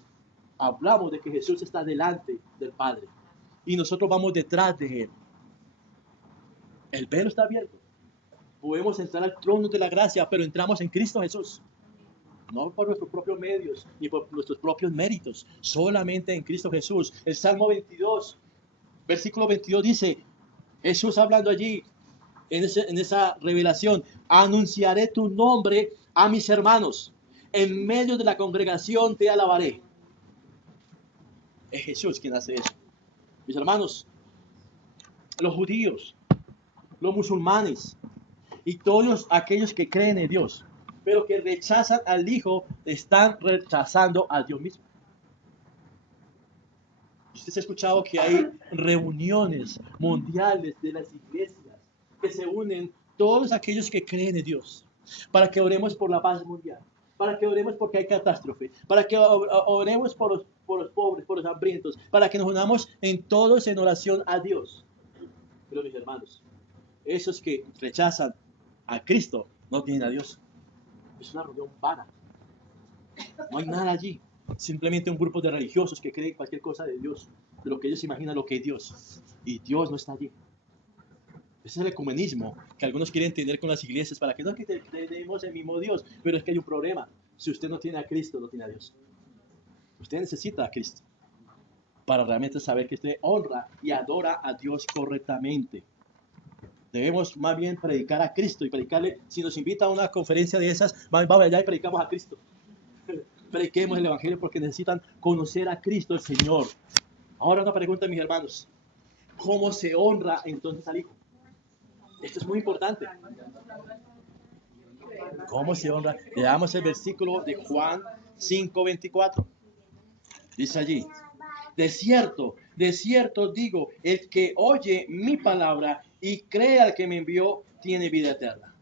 hablamos de que Jesús está delante del Padre y nosotros vamos detrás de Él. El velo está abierto. Podemos entrar al trono de la gracia, pero entramos en Cristo Jesús. No por nuestros propios medios, ni por nuestros propios méritos, solamente en Cristo Jesús. El Salmo 22, versículo 22 dice, Jesús hablando allí, en esa revelación, anunciaré tu nombre a mis hermanos, en medio de la congregación te alabaré. Es Jesús quien hace eso. Mis hermanos, los judíos, los musulmanes y todos aquellos que creen en Dios, pero que rechazan al Hijo, están rechazando a Dios mismo. Usted ha escuchado que hay reuniones mundiales de las iglesias que se unen todos aquellos que creen en Dios para que oremos por la paz mundial, para que oremos porque hay catástrofe, para que oremos por los pobres, por los hambrientos, para que nos unamos todos en oración a Dios. Pero mis hermanos, esos que rechazan a Cristo no tienen a Dios. Es una reunión vana. No hay nada allí. Simplemente un grupo de religiosos que creen cualquier cosa de Dios, de lo que ellos imaginan lo que es Dios. Y Dios no está allí. Ese es el ecumenismo que algunos quieren tener con las iglesias para que no que tenemos el mismo Dios. Pero es que hay un problema. Si usted no tiene a Cristo, no tiene a Dios. Usted necesita a Cristo para realmente saber que usted honra y adora a Dios correctamente. Debemos más bien predicar a Cristo y predicarle. Si nos invita a una conferencia de esas, vamos allá y predicamos a Cristo. Prediquemos el Evangelio porque necesitan conocer a Cristo el Señor. Ahora una pregunta, mis hermanos. ¿Cómo se honra entonces al Hijo? Esto es muy importante. ¿Cómo se honra? Leamos el versículo de Juan 5:24. Dice allí, de cierto digo, el que oye mi palabra y cree al que me envió, tiene vida eterna.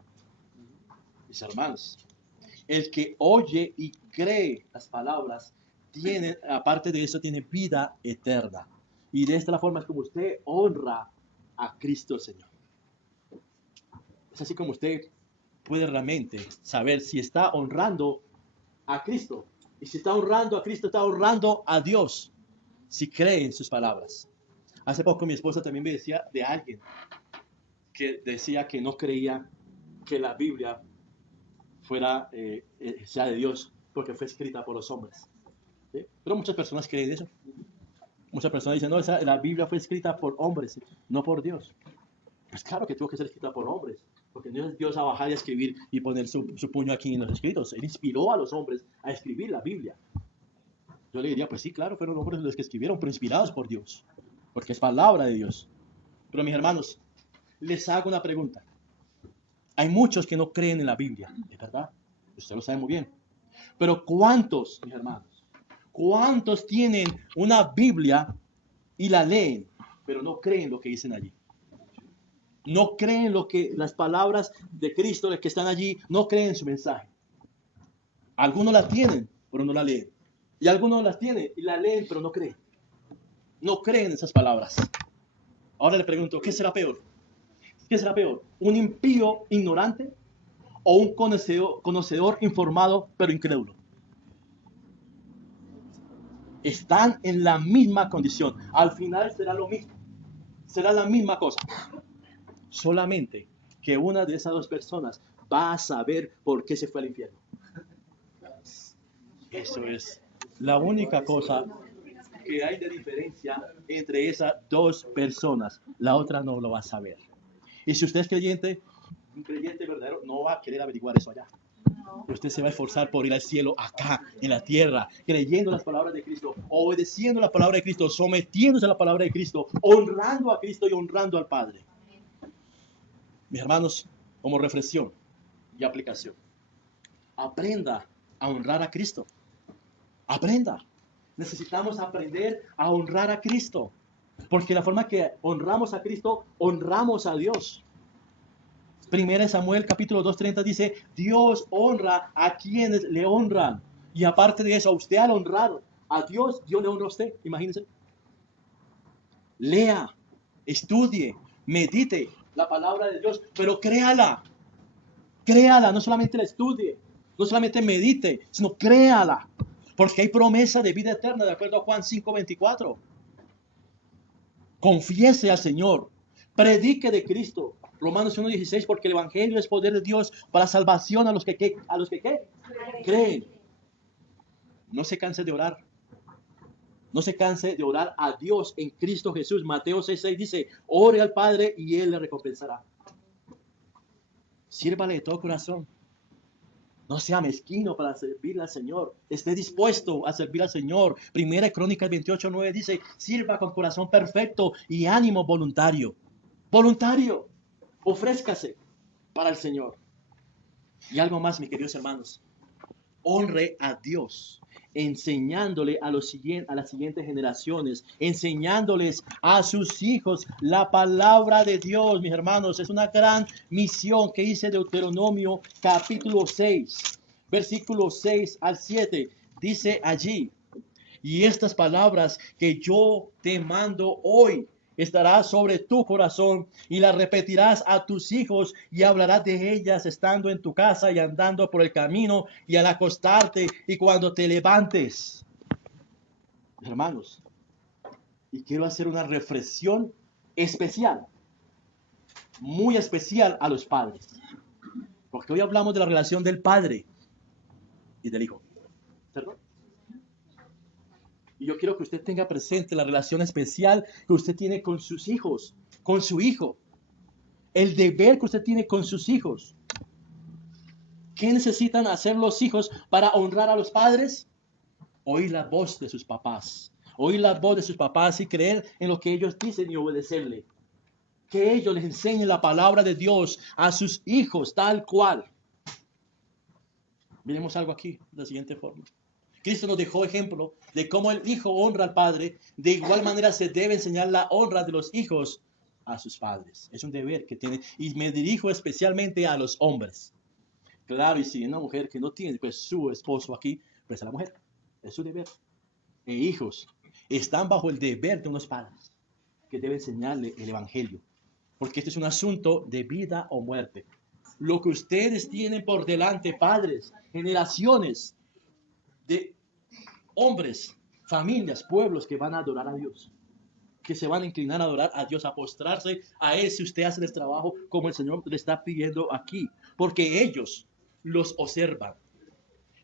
Mis hermanos, el que oye y cree las palabras, tiene, aparte de eso, tiene vida eterna. Y de esta forma es como usted honra a Cristo Señor. Es así como usted puede realmente saber si está honrando a Cristo. Y si está honrando a Cristo, está honrando a Dios. Si cree en sus palabras. Hace poco mi esposa también me decía de alguien que decía que no creía que la Biblia fuera sea de Dios porque fue escrita por los hombres. ¿Sí? Pero muchas personas creen eso. Muchas personas dicen, no, la Biblia fue escrita por hombres, no por Dios. Pues claro que tuvo que ser escrita por hombres, porque no es Dios a bajar y a escribir y poner su puño aquí en los escritos. Él inspiró a los hombres a escribir la Biblia. Yo le diría, pues sí, claro, fueron hombres los que escribieron, pero inspirados por Dios, porque es palabra de Dios. Pero mis hermanos, les hago una pregunta. Hay muchos que no creen en la Biblia, ¿es verdad? Usted lo sabe muy bien. Pero ¿cuántos, mis hermanos? ¿Cuántos tienen una Biblia y la leen, pero no creen lo que dicen allí? No creen lo que las palabras de Cristo que están allí, no creen su mensaje. Algunos la tienen, pero no la leen. Y algunos las tienen y la leen, pero no creen. No creen esas palabras. Ahora le pregunto, ¿qué será peor? ¿Qué será peor? ¿Un impío ignorante o un conocedor informado pero incrédulo? Están en la misma condición. Al final será lo mismo. Será la misma cosa. Solamente que una de esas dos personas va a saber por qué se fue al infierno. Eso es la única cosa que hay de diferencia entre esas dos personas. La otra no lo va a saber. Y si usted es creyente, un creyente verdadero, no va a querer averiguar eso allá. Usted se va a esforzar por ir al cielo acá, en la tierra, creyendo las palabras de Cristo, obedeciendo la palabra de Cristo, sometiéndose a la palabra de Cristo, honrando a Cristo y honrando al Padre. Mis hermanos, como reflexión y aplicación, aprenda a honrar a Cristo. Aprenda. Necesitamos aprender a honrar a Cristo, porque la forma que honramos a Cristo, honramos a Dios. 1 Samuel capítulo 2:30 dice, Dios honra a quienes le honran. Y aparte de eso, a usted al honrado, a Dios, Dios le honra a usted. Imagínense. Lea, estudie, medite la palabra de Dios, pero créala. Créala, no solamente la estudie, no solamente medite, sino créala. Porque hay promesa de vida eterna, de acuerdo a Juan 5:24. Confiese al Señor, predique de Cristo. Romanos 1:16, porque el evangelio es poder de Dios para salvación a los que creen. No se canse de orar. No se canse de orar a Dios en Cristo Jesús. Mateo 6:6 dice, ore al Padre y Él le recompensará. Sírvale de todo corazón. No sea mezquino para servir al Señor. Esté dispuesto a servir al Señor. Primera Crónicas 28:9 dice, sirva con corazón perfecto y ánimo voluntario. Voluntario. Ofrézcase para el Señor. Y algo más, mis queridos hermanos. Honre a Dios, enseñándole a las siguientes generaciones, enseñándoles a sus hijos la palabra de Dios, mis hermanos. Es una gran misión que hice Deuteronomio capítulo 6, versículos 6 al 7. Dice allí, y estas palabras que yo te mando hoy estará sobre tu corazón y las repetirás a tus hijos y hablarás de ellas estando en tu casa y andando por el camino y al acostarte y cuando te levantes. Hermanos, y quiero hacer una reflexión especial, muy especial a los padres, porque hoy hablamos de la relación del padre y del hijo, ¿cierto? Y yo quiero que usted tenga presente la relación especial que usted tiene con sus hijos, con su hijo. El deber que usted tiene con sus hijos. ¿Qué necesitan hacer los hijos para honrar a los padres? Oír la voz de sus papás. Oír la voz de sus papás y creer en lo que ellos dicen y obedecerle. Que ellos les enseñen la palabra de Dios a sus hijos tal cual. Miremos algo aquí de la siguiente forma. Cristo nos dejó ejemplo de cómo el hijo honra al padre. De igual manera se debe enseñar la honra de los hijos a sus padres. Es un deber que tiene. Y me dirijo especialmente a los hombres. Claro, y si una mujer que no tiene pues su esposo aquí, pues a la mujer. Es su deber. E hijos están bajo el deber de unos padres que deben enseñarle el evangelio. Porque este es un asunto de vida o muerte. Lo que ustedes tienen por delante, padres, generaciones de hombres, familias, pueblos que van a adorar a Dios, que se van a inclinar a adorar a Dios, a postrarse a Él si usted hace el trabajo como el Señor le está pidiendo aquí, porque ellos los observan.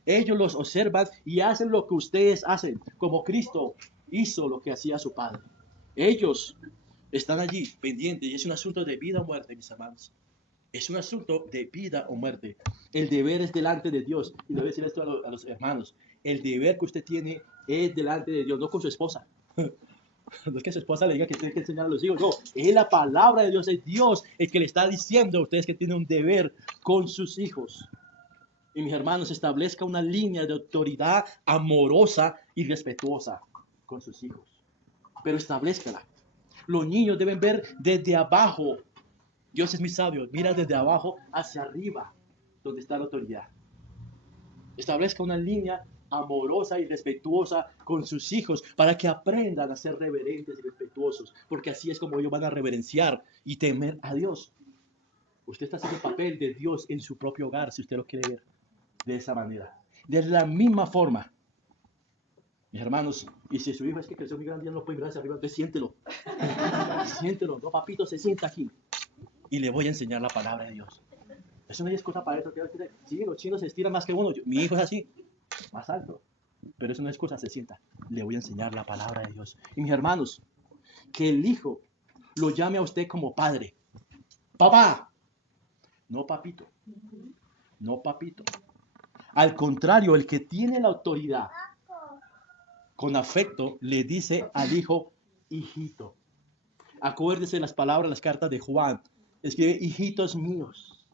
Ellos los observan y hacen lo que ustedes hacen, como Cristo hizo lo que hacía su Padre. Ellos están allí pendientes y es un asunto de vida o muerte, mis hermanos. Es un asunto de vida o muerte. El deber es delante de Dios. Y le voy a decir esto a los hermanos. El deber que usted tiene es delante de Dios, no con su esposa. No es que su esposa le diga que tiene que enseñar a los hijos. No, es la palabra de Dios. Es Dios el que le está diciendo a ustedes que tienen un deber con sus hijos. Y mis hermanos, establezca una línea de autoridad amorosa y respetuosa con sus hijos. Pero establezcala. Los niños deben ver desde abajo. Dios es muy sabio, mira desde abajo hacia arriba, donde está la autoridad. Establezca una línea amorosa y respetuosa con sus hijos para que aprendan a ser reverentes y respetuosos, porque así es como ellos van a reverenciar y temer a Dios. Usted está haciendo el papel de Dios en su propio hogar, si usted lo quiere ver de esa manera. De la misma forma, mis hermanos, y si su hijo es que creció muy grande, ya no lo puede mirar hacia arriba, entonces siéntelo. Siéntelo, no, papito, se sienta aquí. Y le voy a enseñar la palabra de Dios. Eso no es excusa para eso. Sí, los chinos se estiran más que uno. Mi hijo es así, más alto. Pero eso no es excusa, se sienta. Le voy a enseñar la palabra de Dios. Y mis hermanos, que el hijo lo llame a usted como padre. papá. No papito. No papito. Al contrario, el que tiene la autoridad con afecto le dice al hijo, hijito. Acuérdese las palabras, las cartas de Juan. Escribe, hijitos míos.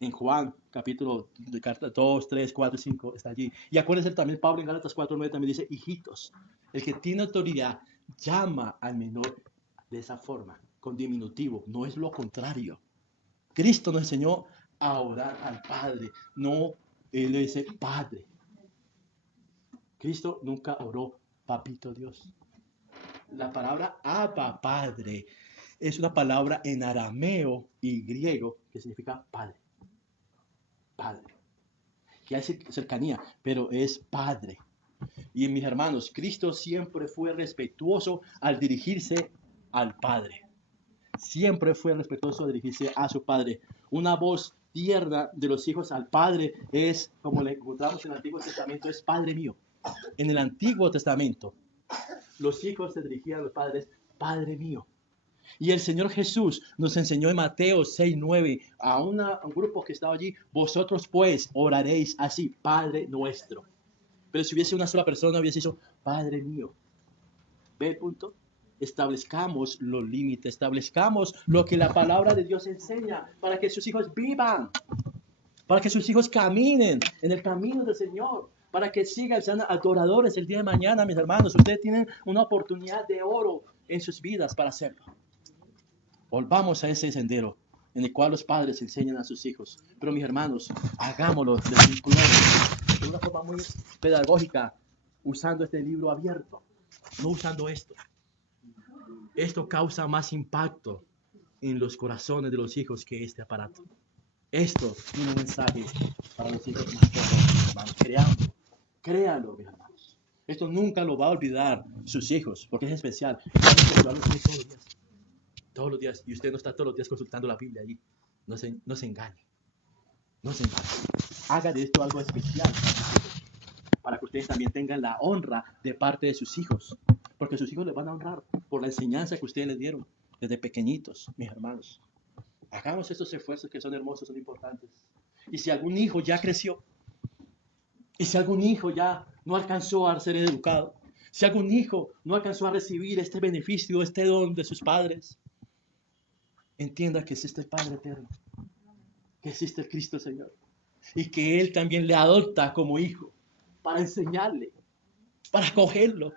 En Juan, capítulo de carta 2, 3, 4, 5, está allí. Y acuérdese también, Pablo en Gálatas 4, 9 también dice, hijitos. El que tiene autoridad llama al menor de esa forma, con diminutivo. No es lo contrario. Cristo nos enseñó a orar al Padre. No, Él le dice Padre. Cristo nunca oró, papito Dios. La palabra Abba, Padre, es una palabra en arameo y griego que significa Padre. Padre. Que hay cercanía, pero es Padre. Y mis hermanos, Cristo siempre fue respetuoso al dirigirse al Padre. Siempre fue respetuoso al dirigirse a su Padre. Una voz tierna de los hijos al Padre es, como le encontramos en el Antiguo Testamento, es Padre mío. En el Antiguo Testamento, los hijos se dirigían a los padres, Padre mío. Y el Señor Jesús nos enseñó en Mateo 6, 9 a un grupo que estaba allí, vosotros pues oraréis así, Padre nuestro. Pero si hubiese una sola persona, hubiese dicho, Padre mío. ¿Ve el punto? Establezcamos los límites, establezcamos lo que la palabra de Dios enseña para que sus hijos vivan, para que sus hijos caminen en el camino del Señor, para que sigan siendo adoradores el día de mañana, mis hermanos. Ustedes tienen una oportunidad de oro en sus vidas para hacerlo. Volvamos a ese sendero en el cual los padres enseñan a sus hijos. Pero mis hermanos, hagámoslo de una forma muy pedagógica, usando este libro abierto, no usando esto. Esto causa más impacto en los corazones de los hijos que este aparato. Esto tiene un mensaje para los hijos más jóvenes, hermanos. Créanlo, mis hermanos. Esto nunca lo va a olvidar sus hijos, porque es especial. Todos los días. Y usted no está todos los días consultando la Biblia allí. No se engañe. No se engañe. Haga de esto algo especial para que ustedes también tengan la honra de parte de sus hijos. Porque sus hijos les van a honrar por la enseñanza que ustedes les dieron desde pequeñitos, mis hermanos. Hagamos estos esfuerzos que son hermosos, son importantes. Y si algún hijo ya creció, y si algún hijo ya no alcanzó a ser educado, si algún hijo no alcanzó a recibir este beneficio, este don de sus padres, entienda que existe el Padre eterno, que existe el Cristo Señor, y que Él también le adopta como hijo para enseñarle, para acogerlo,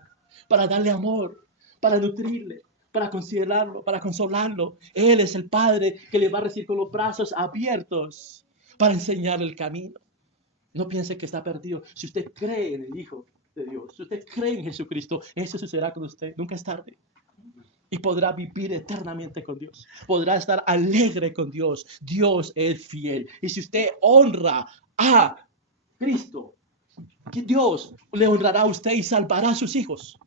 para darle amor, para nutrirle, para considerarlo, para consolarlo. Él es el Padre que le va a recibir con los brazos abiertos para enseñarle el camino. No piense que está perdido. Si usted cree en el Hijo de Dios, si usted cree en Jesucristo, eso sucederá con usted. Nunca es tarde. Y podrá vivir eternamente con Dios. Podrá estar alegre con Dios. Dios es fiel. Y si usted honra a Cristo, que Dios le honrará a usted y salvará a sus hijos.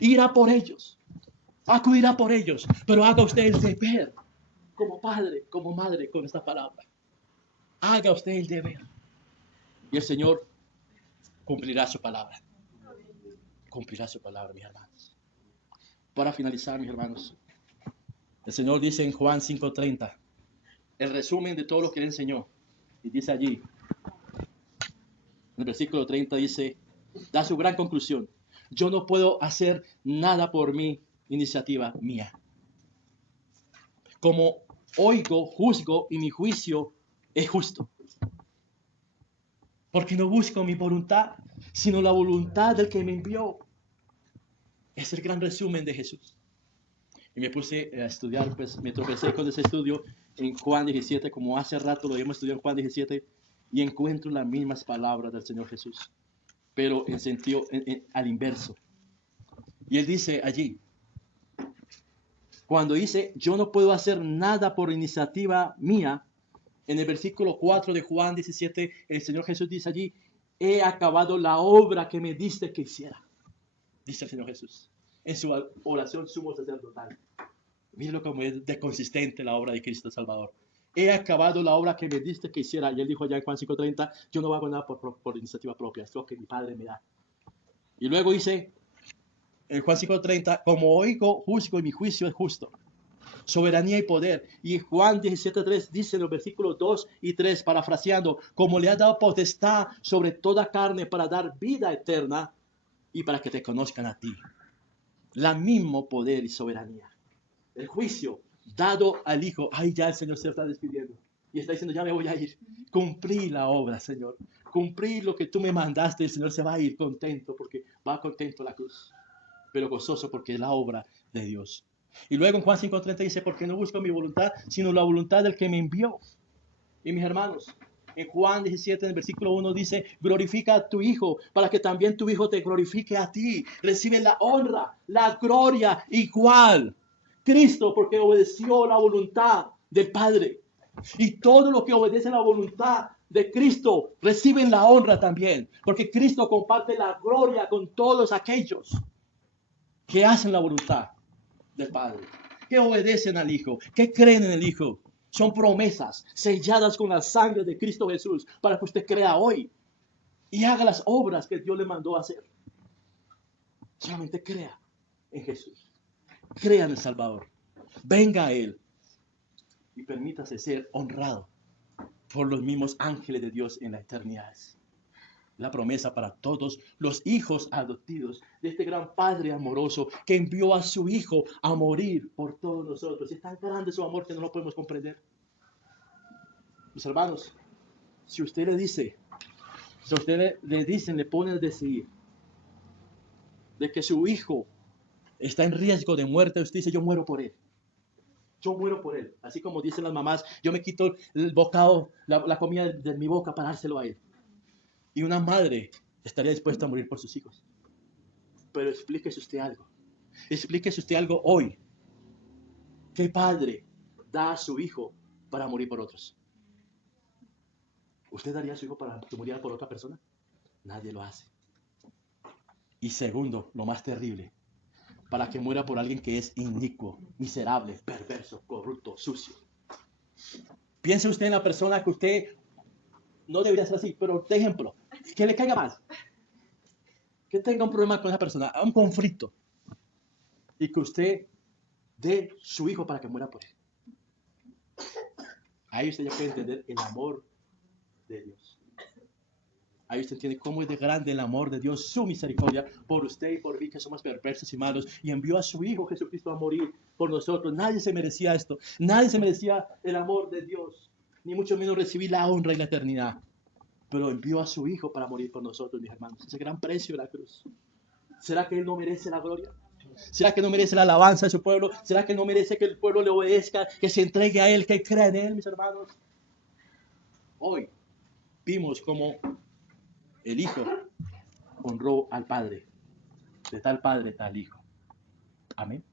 Irá por ellos. Acudirá por ellos. Pero haga usted el deber como padre, como madre con esta palabra. Haga usted el deber. Y el Señor cumplirá su palabra. Cumplirá su palabra, mis hermanos. Para finalizar, mis hermanos, el Señor dice en Juan 5:30, el resumen de todo lo que Él enseñó. Y dice allí, en el versículo 30 dice, da su gran conclusión. Yo no puedo hacer nada por mi iniciativa mía. Como oigo, juzgo y mi juicio es justo. Porque no busco mi voluntad, sino la voluntad del que me envió. Es el gran resumen de Jesús. Y me puse a estudiar, pues me tropecé con ese estudio en Juan 17, como hace rato lo habíamos estudiado en Juan 17, y encuentro las mismas palabras del Señor Jesús, pero en sentido, al inverso. Y Él dice allí, cuando dice, yo no puedo hacer nada por iniciativa mía, en el versículo 4 de Juan 17, el Señor Jesús dice allí, he acabado la obra que me diste que hiciera. Dice el Señor Jesús, en su oración sumo sacerdotal. Mírenlo como es de consistente la obra de Cristo Salvador. He acabado la obra que me diste que hiciera. Y Él dijo allá en Juan 5:30, yo no hago nada por iniciativa propia, es lo que mi Padre me da. Y luego dice, en Juan 5:30, como oigo, juzgo y mi juicio es justo. soberanía y poder. Y Juan 17:3 dice en los versículos 2 y 3, parafraseando, como le ha dado potestad sobre toda carne para dar vida eterna y para que te conozcan a ti. La mismo poder y soberanía. El juicio dado al Hijo. Ay, ya el Señor se está despidiendo. Y está diciendo, ya me voy a ir. Cumplí la obra, Señor. Cumplí lo que tú me mandaste. El Señor se va a ir contento porque va contento a la cruz. Pero gozoso porque es la obra de Dios. Y luego en Juan 5:30 dice, porque no busco mi voluntad, sino la voluntad del que me envió. Y mis hermanos, en Juan 17, en el versículo 1 dice, glorifica a tu Hijo, para que también tu Hijo te glorifique a ti. Recibe la honra, la gloria igual. Cristo, porque obedeció la voluntad del Padre. Y todo lo que obedece a la voluntad de Cristo reciben la honra también, porque Cristo comparte la gloria con todos aquellos que hacen la voluntad del Padre, que obedecen al Hijo, que creen en el Hijo. Son promesas selladas con la sangre de Cristo Jesús para que usted crea hoy y haga las obras que Dios le mandó a hacer. Solamente crea en Jesús, crea en el Salvador, venga a Él y permítase ser honrado por los mismos ángeles de Dios en la eternidad. La promesa para todos los hijos adoptivos de este gran Padre amoroso que envió a su Hijo a morir por todos nosotros. Es tan grande su amor que no lo podemos comprender. Mis hermanos, si usted le dice, si usted le dicen, le ponen a decidir de que su hijo está en riesgo de muerte, usted dice, yo muero por él. Yo muero por él. Así como dicen las mamás, yo me quito el bocado, la comida de mi boca para dárselo a él. Y una madre estaría dispuesta a morir por sus hijos. Pero explíquese usted algo. Explíquese usted algo hoy. ¿Qué padre da a su hijo para morir por otros? ¿Usted daría a su hijo para que muriera por otra persona? Nadie lo hace. Y segundo, lo más terrible, para que muera por alguien que es inicuo, miserable, perverso, corrupto, sucio. Piense usted en la persona que usted no debería ser así, pero de ejemplo, que le caiga mal, que tenga un problema con esa persona, un conflicto, y que usted dé su hijo para que muera por él. Ahí usted ya puede entender el amor de Dios. Ahí usted entiende cómo es de grande el amor de Dios, su misericordia por usted y por mí, que somos perversos y malos, y envió a su Hijo Jesucristo a morir por nosotros. Nadie se merecía esto, nadie se merecía el amor de Dios, ni mucho menos recibir la honra y la eternidad. Pero envió a su Hijo para morir por nosotros, mis hermanos. Ese gran precio de la cruz. ¿Será que Él no merece la gloria? ¿Será que no merece la alabanza de su pueblo? ¿Será que no merece que el pueblo le obedezca, que se entregue a Él, que crea en Él, mis hermanos? Hoy vimos cómo el Hijo honró al Padre. De tal Padre, tal Hijo. Amén.